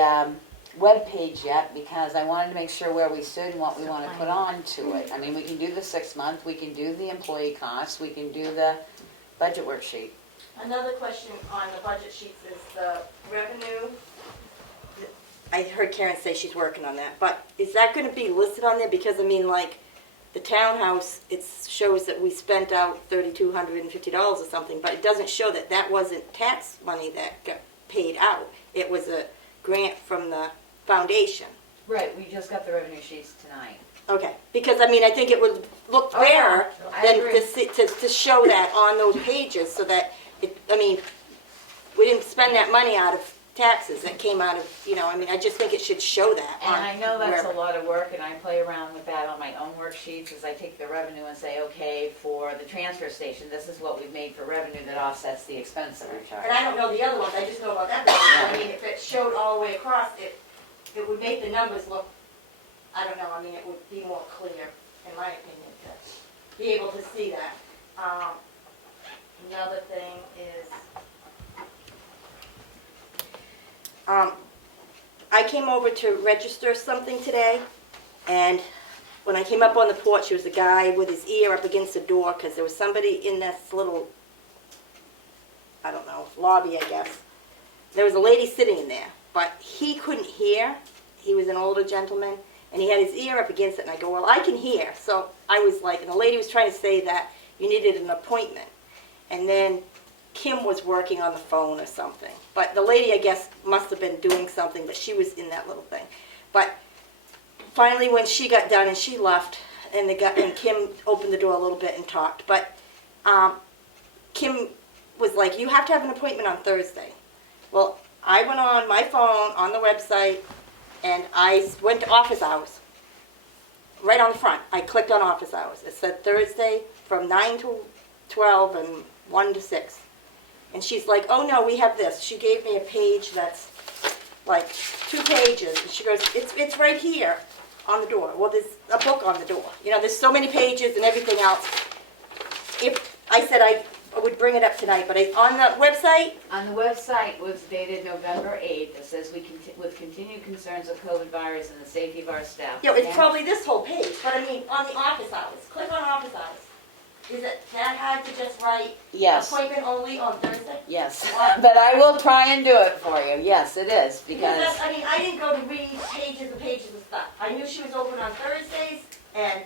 web page yet because I wanted to make sure where we stood and what we want to put on to it. I mean, we can do the 6 month, we can do the employee costs, we can do the budget worksheet. Another question on the budget sheets is the revenue. I heard Karen say she's working on that, but is that gonna be listed on there? Because I mean, like, the townhouse, it shows that we spent out $3,250 or something, but it doesn't show that that wasn't tax money that got paid out. It was a grant from the foundation. Right, we just got the revenue sheets tonight. Okay, because I mean, I think it would look Oh, yeah. fairer I than agree. to show that on those pages, so that it, I mean, we didn't spend that money out of taxes, it came out of, you know, I mean, I just think it should show that And on I know that's a wherever. lot of work, and I play around with that on my own worksheets, as I take the revenue and say, okay, for the transfer station, this is what we've made for revenue that offsets the expense that we charge. And I don't know the other ones, I just know about that one. I mean, if it showed all the way across, it would make the numbers look, I don't know, I mean, it would be more clear, in my opinion, to be able to see that. Another thing is, I came over to register something today, and when I came up on the porch, there was a guy with his ear up against the door, because there was somebody in this little, I don't know, lobby, I guess. There was a lady sitting in there, but he couldn't hear. He was an older gentleman, and he had his ear up against it, and I go, well, I can hear. So I was like, and the lady was trying to say that you needed an appointment. And then Kim was working on the phone or something. But the lady, I guess, must have been doing something, but she was in that little thing. But finally, when she got done and she left, and Kim opened the door a little bit and talked. But Kim was like, you have to have an appointment on Thursday. Well, I went on my phone, on the website, and I went to office hours. Right on the front, I clicked on office hours. It said Thursday from 9 to 12 and 1 to 6. And she's like, oh no, we have this. She gave me a page that's like 2 pages. And she goes, it's right here on the door. Well, there's a book on the door. You know, there's so many pages and everything else. If I said I would bring it up tonight, but on the website, On the website was dated November 8th, it says, with continued concerns of COVID virus and the safety of our staff. you know, it's probably this whole page. But I mean, on the office hours, click on office hours. Is it that hard to just write Yes, appointment only on Thursday? yes, but I will try and do it for you, yes, it is, because, Because I mean, I didn't go to read pages and pages of stuff. I knew she was open on Thursdays, and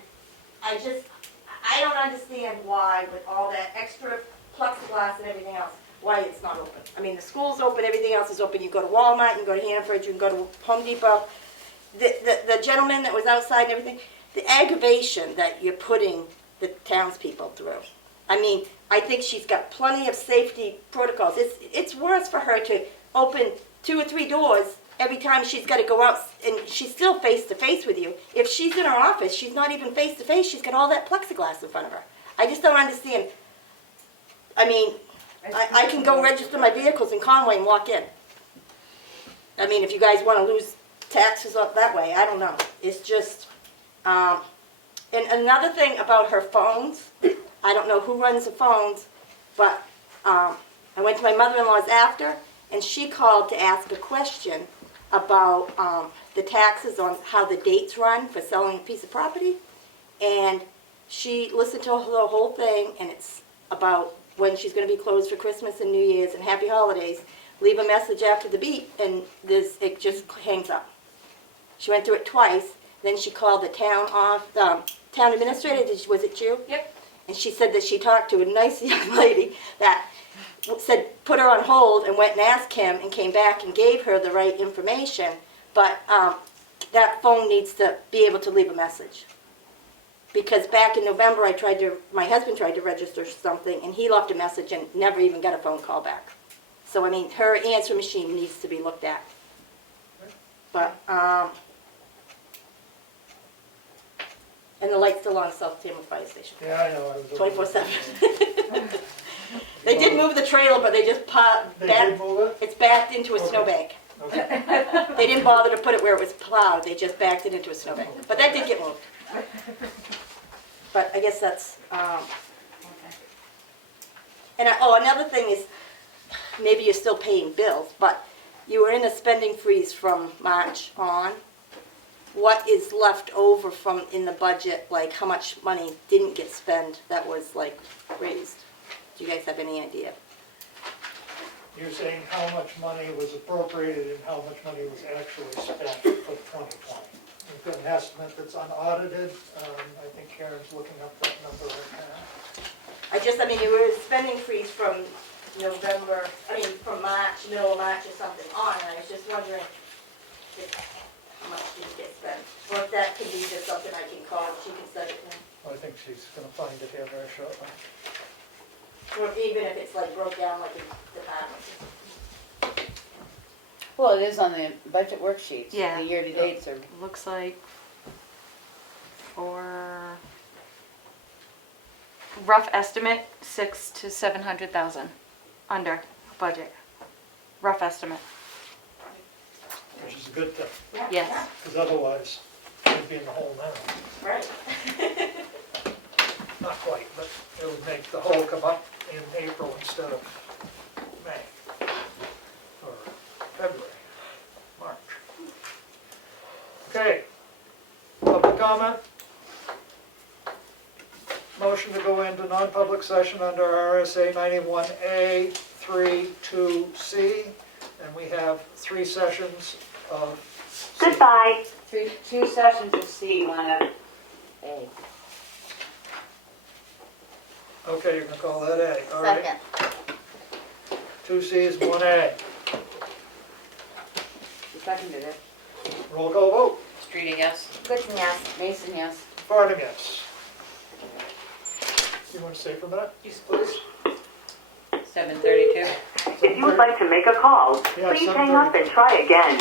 I don't understand why, with all that extra plexiglass and everything else, why it's not open. I mean, the school's open, everything else is open. You go to Walmart, you can go to Hannaford, you can go to Home Depot. The gentleman that was outside and everything, the aggravation that you're putting the townspeople through. I mean, I think she's got plenty of safety protocols. It's worse for her to open 2 or 3 doors every time she's got to go out, and she's still face to face with you. If she's in her office, she's not even face to face. She's got all that plexiglass in front of her. I just don't understand. I mean, I can go register my vehicles in Conway and walk in. I mean, if you guys want to lose taxes up that way, I don't know. It's just, And another thing about her phones, I don't know who runs the phones, but I went to my mother-in-law's after, and she called to ask a question about the taxes on how the dates run for selling a piece of property. And she listened to the whole thing, and it's about when she's going to be closed for Christmas and New Year's and happy holidays. Leave a message after the beep, and it just hangs up. She went through it twice. Then she called the town administrator. Was it you? Yep. And she said that she talked to a nice young lady that said put her on hold and went and asked him and came back and gave her the right information. But that phone needs to be able to leave a message. Because back in November, my husband tried to register something, and he left a message and never even got a phone call back. So, I mean, her answer machine needs to be looked at. But, and the light's still on South Tamworth Fire Station, Yeah, I know. I was 24/7. They did move the trailer, but they just They did move it? it's backed into a snowbank. Okay. They didn't bother to put it where it was plowed, they just backed it into a snowbank. But that did get moved. But I guess that's, and another thing is, maybe you're still paying bills, but you were in a spending freeze from March on. What is left over from in the budget, like how much money didn't get spent that was like raised? Do you guys have any idea? You're saying how much money was appropriated and how much money was actually spent for 2020? We've got an estimate that's unaudited. I think Karen's looking up that number right now. I mean, you were spending freeze from from March, middle of March or something on, and I was just wondering how much did get spent? Or if that could be just something I can call, she can send it to me. I think she's going to find it here very shortly. Or even if it's like broke down like a department. Well, it is on the budget worksheets. Yeah. The year-to-dates are, Looks like for rough estimate, 600,000 to 700,000 under budget. Rough estimate. Which is a good thing, Yes. because otherwise we'd be in the hole now. Right. Not quite, but it would make the hole come up in April instead of May or February, March. Okay, public comment? Motion to go into non-public session under RSA 91A 32C, and we have 3 sessions of C. Goodbye. 2 sessions of C, 1 of A. Okay, you're gonna call that A, all right? Second. 2 Cs, 1A. You seconded it. Roll call vote. Streeting, yes? Goodson, yes. Mason, yes. Farnham, yes. You want to stay for a minute? Yes, please. 7:32. If you would like to make a call, Yeah, please hang up and try again.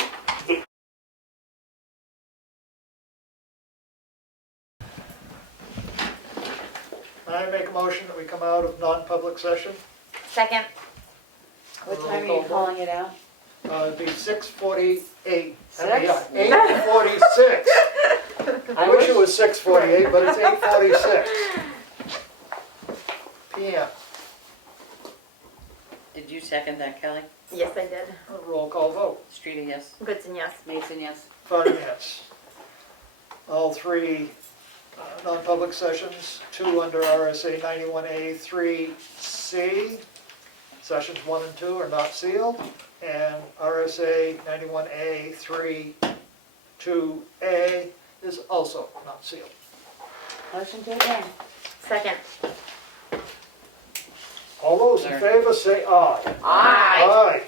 I make a motion that we come out of non-public session. Second. What time are you calling it out? It'd be 6:48. Six? 8:46. I wish it was 6:48, but it's 8:46 p.m. Did you second that, Kelly? Yes, I did. Roll call vote. Streeting, yes? Goodson, yes. Mason, yes. Farnham, yes. All 3 non-public sessions, 2 under RSA 91A 3C. Sessions 1 and 2 are not sealed, and RSA 91A 32A is also not sealed. Motion to adjourn. Second. All those in favor say aye. Aye. Aye.